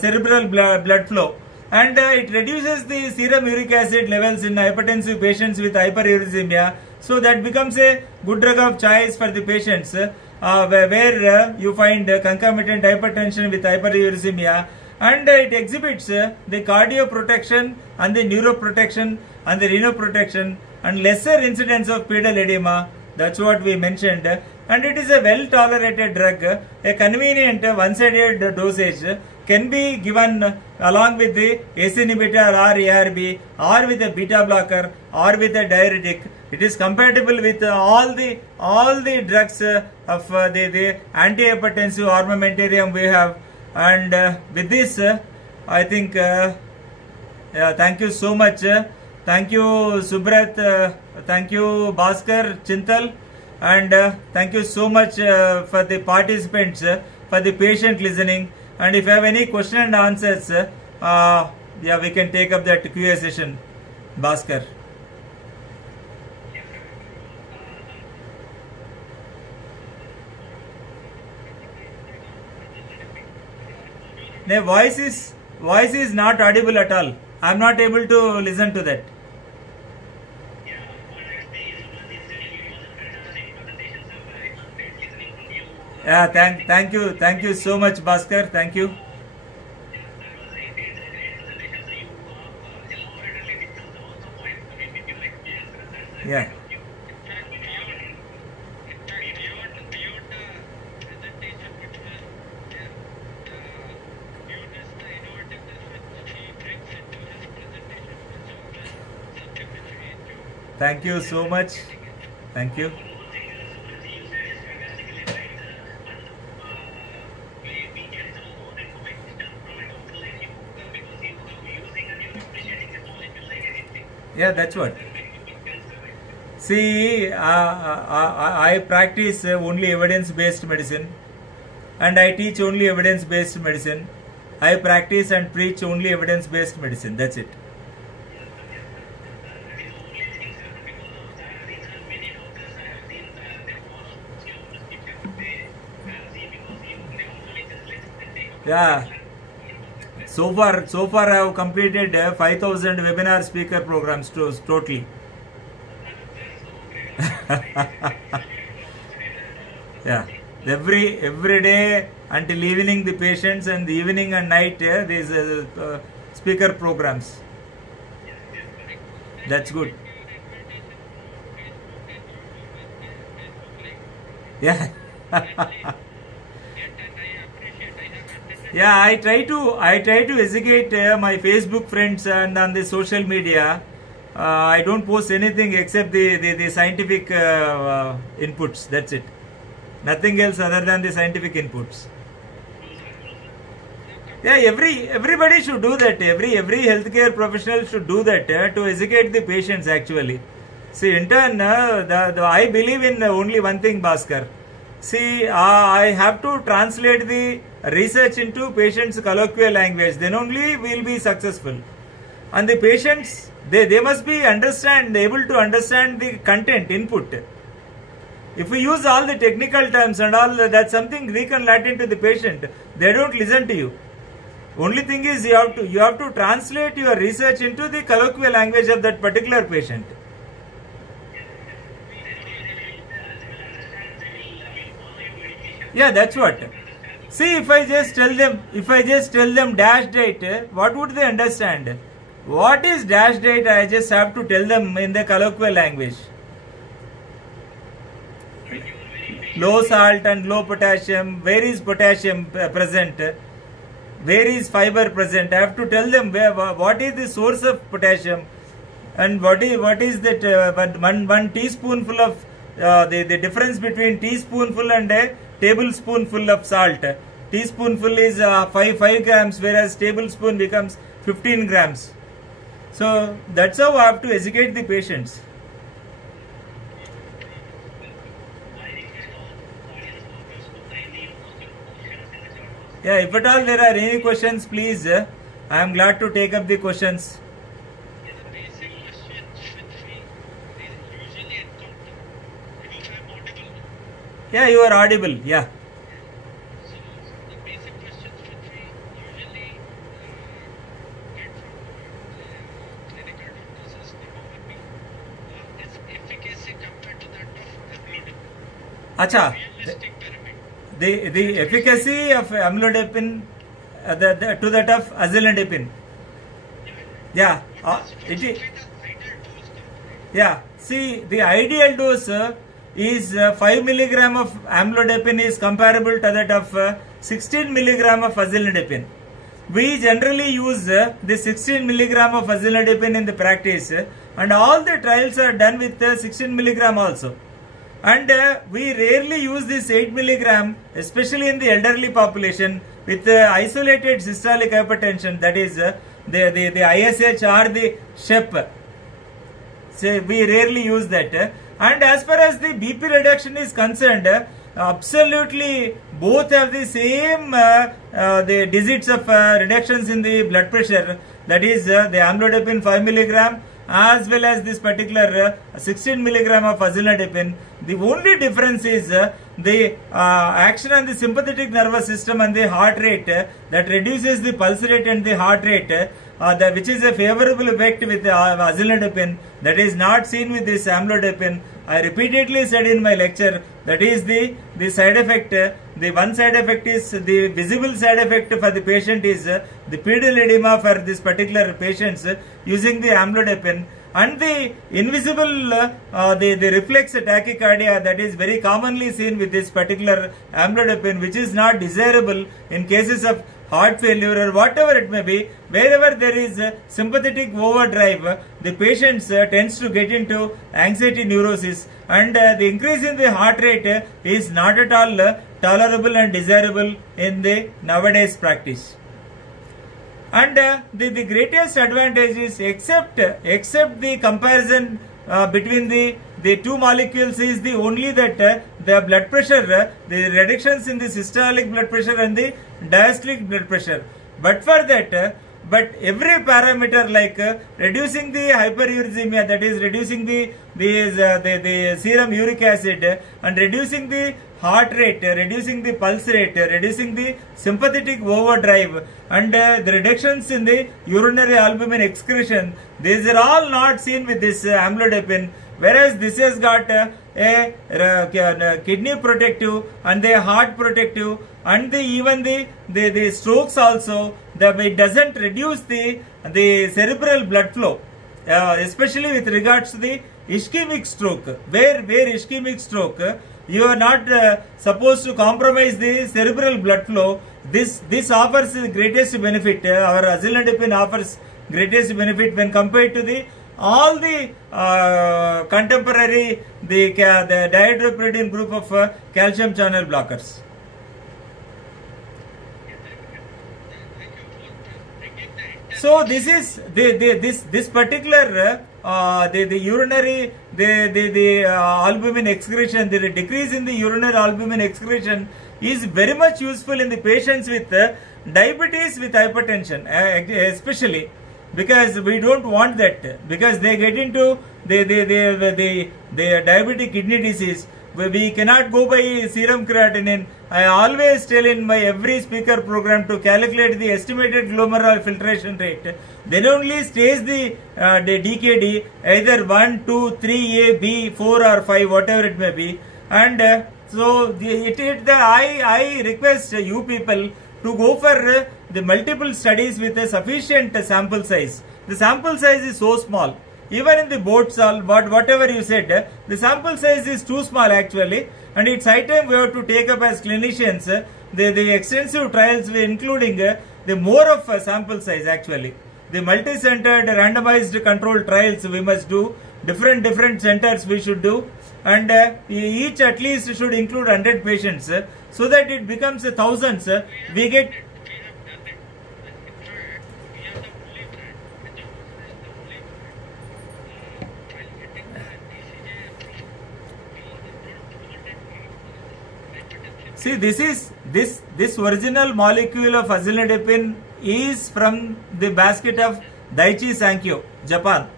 cerebral blood flow, and it reduces the serum uric acid levels in hypertensive patients with hyperuricemia. So that becomes a good drug of choice for the patients where you find concomitant hypertension with hyperuricemia, and it exhibits the cardioprotection and the neuroprotection and the renoprotection and lesser incidence of pedal edema. That's what we mentioned, and it is a well tolerated drug. A convenient one-sided dosage can be given along with the ACE inhibitor or ARB, or with a beta blocker, or with a diuretic. It is compatible with all the drugs of the antihypertensive armamentarium we have. And with this, I think thank you so much. Thank you Subrat, thank you Bhaskar, Chintal, and thank you so much for the participants, for the patient listening. And if you have any question and answers, yeah, we can take up that Q&A session. Bhaskar. The voice is not audible at all. I am not able to listen to that. Yeah, thank you so much, Bhaskar. Thank you. Yeah. Thank you so much. Thank you. Yeah, that's what. See, I practice only evidence-based medicine, and I teach only evidence-based medicine. I practice and preach only evidence-based medicine. That's it. Yeah. So far I have completed 5,000 webinar speaker programs totally. Yeah. Every day until evening the patients, and the evening and night these speaker programs. That's good. Yeah. Yeah, I try to educate my Facebook friends and on the social media. I don't post anything except the scientific inputs. That's it. Nothing else other than the scientific inputs. Yeah, everybody should do that. Every healthcare professional should do that to educate the patients actually. See, in turn, I believe in only one thing, Bhaskar. See, I have to translate the research into patient's colloquial language. Then only we will be successful. And the patients, they must be able to understand the content input. If we use all the technical terms and all, that's something Greek and Latin to the patient. They don't listen to you. Only thing is you have to translate your research into the colloquial language of that particular patient. Yeah, that's what. See, if I just tell them dash diet, what would they understand? What is dash diet? I just have to tell them in the colloquial language. Low salt and low potassium. Where is potassium present? Where is fiber present? I have to tell them what is the source of potassium, and what is that one teaspoonful of the difference between teaspoonful and a tablespoonful of salt. Teaspoonful is 5 grams, whereas tablespoon becomes 15 grams. So that's how I have to educate the patients. Yeah, if at all there are any questions, please, I am glad to take up the questions. Yeah, you are audible. Yeah. So, the basic questions which we usually get from clinical doctors is the would be its efficacy compared to that of amlodipine. Acha. Realistic pyramid. The efficacy of amlodipine to that of azilindipine. Yeah. Yeah. See, the ideal dose is 5 milligram of amlodipine is comparable to that of 16 milligram of azilindipine. We generally use the 16 milligram of azilindipine in the practice, and all the trials are done with 16 milligram also. And we rarely use this 8 milligram, especially in the elderly population with isolated systolic hypertension, that is the ISH or the SHEP. So we rarely use that. And as far as the BP reduction is concerned, absolutely both have the same the digits of reductions in the blood pressure, that is the amlodipine 5 milligram as well as this particular 16 milligram of azilindipine. The only difference is the action on the sympathetic nervous system and the heart rate that reduces the pulse rate and the heart rate, which is a favorable effect with azilindipine, that is not seen with this amlodipine. I repeatedly said in my lecture that is the side effect. The one side effect is the visible side effect for the patient is the pedal edema for this particular patients using the amlodipine, and the invisible the reflex tachycardia that is very commonly seen with this particular amlodipine, which is not desirable in cases of heart failure or whatever it may be. Wherever there is sympathetic overdrive, the patients tends to get into anxiety neurosis, and the increase in the heart rate is not at all tolerable and desirable in the nowadays practice. And the greatest advantage is except the comparison between the two molecules is the only that the blood pressure, the reductions in the systolic blood pressure and the diastolic blood pressure. But for that, but every parameter like reducing the hyperuricemia, that is reducing the serum uric acid, and reducing the heart rate, reducing the pulse rate, reducing the sympathetic overdrive, and the reductions in the urinary albumin excretion, these are all not seen with this amlodipine. Whereas this has got a kidney protective and the heart protective, and even the strokes also, it doesn't reduce the cerebral blood flow, especially with regards to the ischemic stroke. Where ischemic stroke, you are not supposed to compromise the cerebral blood flow. This offers the greatest benefit. Our azilindipine offers greatest benefit when compared to the all the contemporary the dihydropyridine group of calcium channel blockers. So this is this particular the urinary the albumin excretion, the decrease in the urinary albumin excretion is very much useful in the patients with diabetes with hypertension, especially because we don't want that, because they get into the diabetic kidney disease. We cannot go by serum creatinine. I always tell in my every speaker program to calculate the estimated glomerular filtration rate. Then only stays the DKD either 1, 2, 3A, B, 4 or 5, whatever it may be. And I request you people to go for the multiple studies with a sufficient sample size. The sample size is so small. Even in the board sol, but whatever you said, the sample size is too small actually, and it's high time we have to take up as clinicians the extensive trials, including the more of a sample size actually. The multi-centered randomized controlled trials we must do, different centers we should do, and each at least should include 100 patients, so that it becomes thousands. We get. See, this original molecule of azilnadepine is from the basket of Daiichi Sankyo, Japan,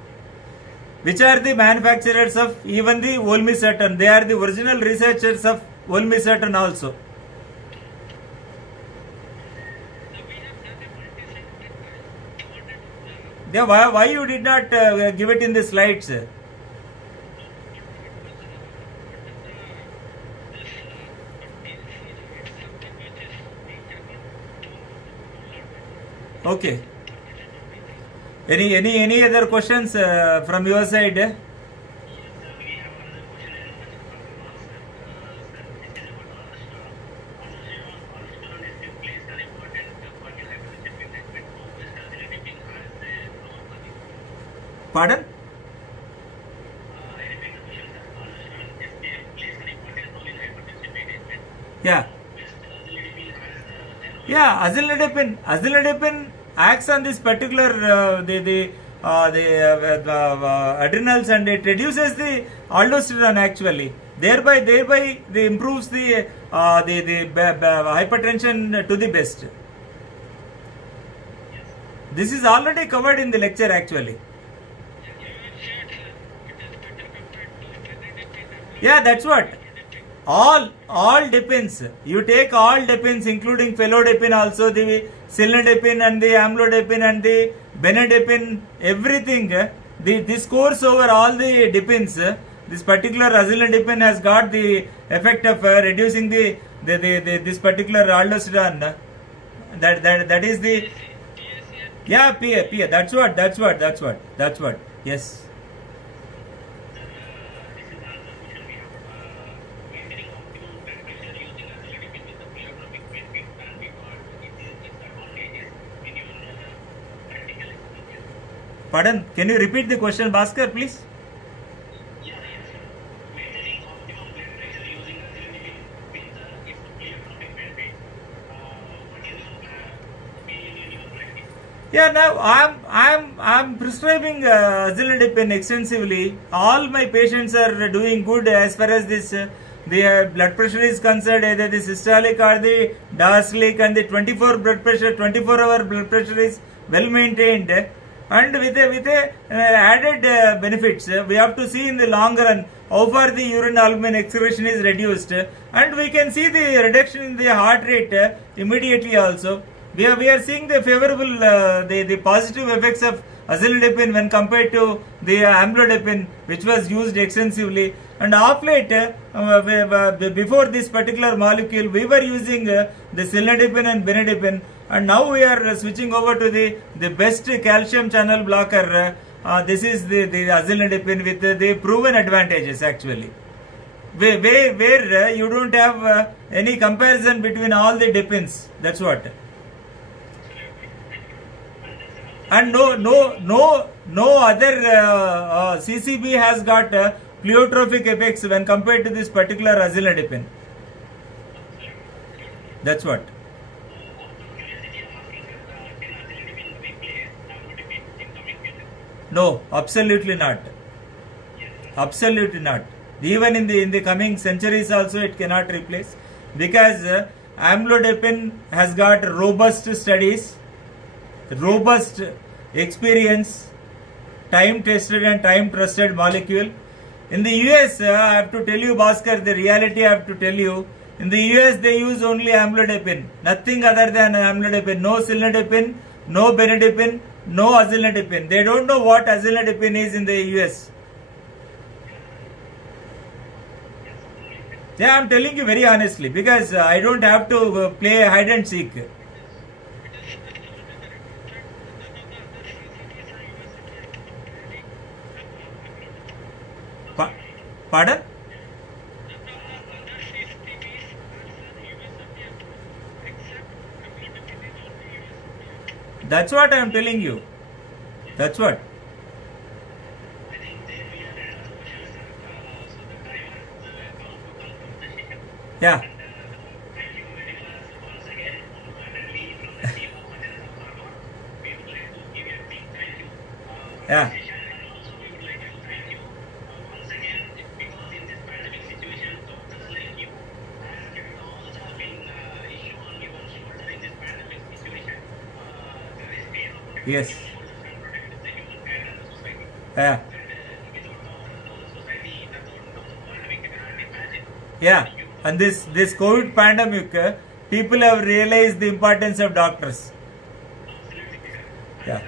which are the manufacturers of even the olmesartan. They are the original researchers of olmesartan also. Yeah, why you did not give it in the slides? Okay. Any other questions from your side? Pardon? Yeah. Yeah, azilnadepine acts on this particular the adrenals, and it reduces the aldosterone actually. Thereby they improves the hypertension to the best. This is already covered in the lecture actually. Yeah, that's what. All depends. You take all depends, including felodepine also, the cilnidepine and the amlodepine and the benadepine, everything. This course over all the depends. This particular azilnadepine has got the effect of reducing this particular aldosterone. That is the PA. That's what. Yes. Pardon? Can you repeat the question, Bhaskar, please? Yeah, now I'm prescribing azilnadepine extensively. All my patients are doing good as far as this the blood pressure is concerned, either the systolic or the diastolic, and the 24-hour blood pressure is well maintained. And with a added benefits, we have to see in the long run how far the urine albumin excretion is reduced, and we can see the reduction in the heart rate immediately also. We are seeing the favorable the positive effects of azilnadepine when compared to the amlodepine, which was used extensively. And of late, before this particular molecule, we were using the cilnidepine and benadepine, and now we are switching over to the best calcium channel blocker. This is the azilnadepine with the proven advantages actually, where you don't have any comparison between all the depins. That's what. And no other CCB has got pleiotropic effects when compared to this particular azilnadepine. That's what. No, absolutely not. Absolutely not. Even in the coming centuries also it cannot replace, because amlodipine has got robust studies, robust experience, time tested and time trusted molecule. In the US, I have to tell you, Bhaskar, the reality I have to tell you, in the US they use only amlodipine, nothing other than amlodipine, no cilnidipine, no benidipine, no azilnidipine. They don't know what azilnidipine is in the US. Yeah, I'm telling you very honestly, because I don't have to play hide and seek. Pardon? That's what I am telling you. That's what. Yeah. Yeah. Yes. Yeah. Yeah. And this COVID pandemic, people have realized the importance of doctors. Yeah.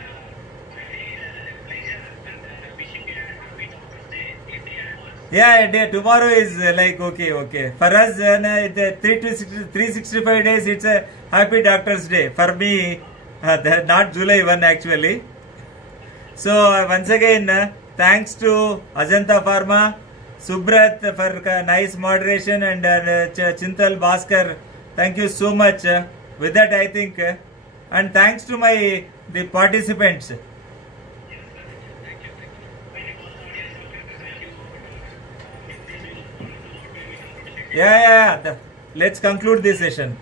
Yeah, tomorrow is like okay. For us, the 365 days, it's a happy Doctor's Day. For me, not July 1 actually. So once again, thanks to Ajanta Pharma, Subrat for nice moderation, and Chintal, Bhaskar, thank you so much. With that, I think, and thanks to the participants. Yeah. Let's conclude this session.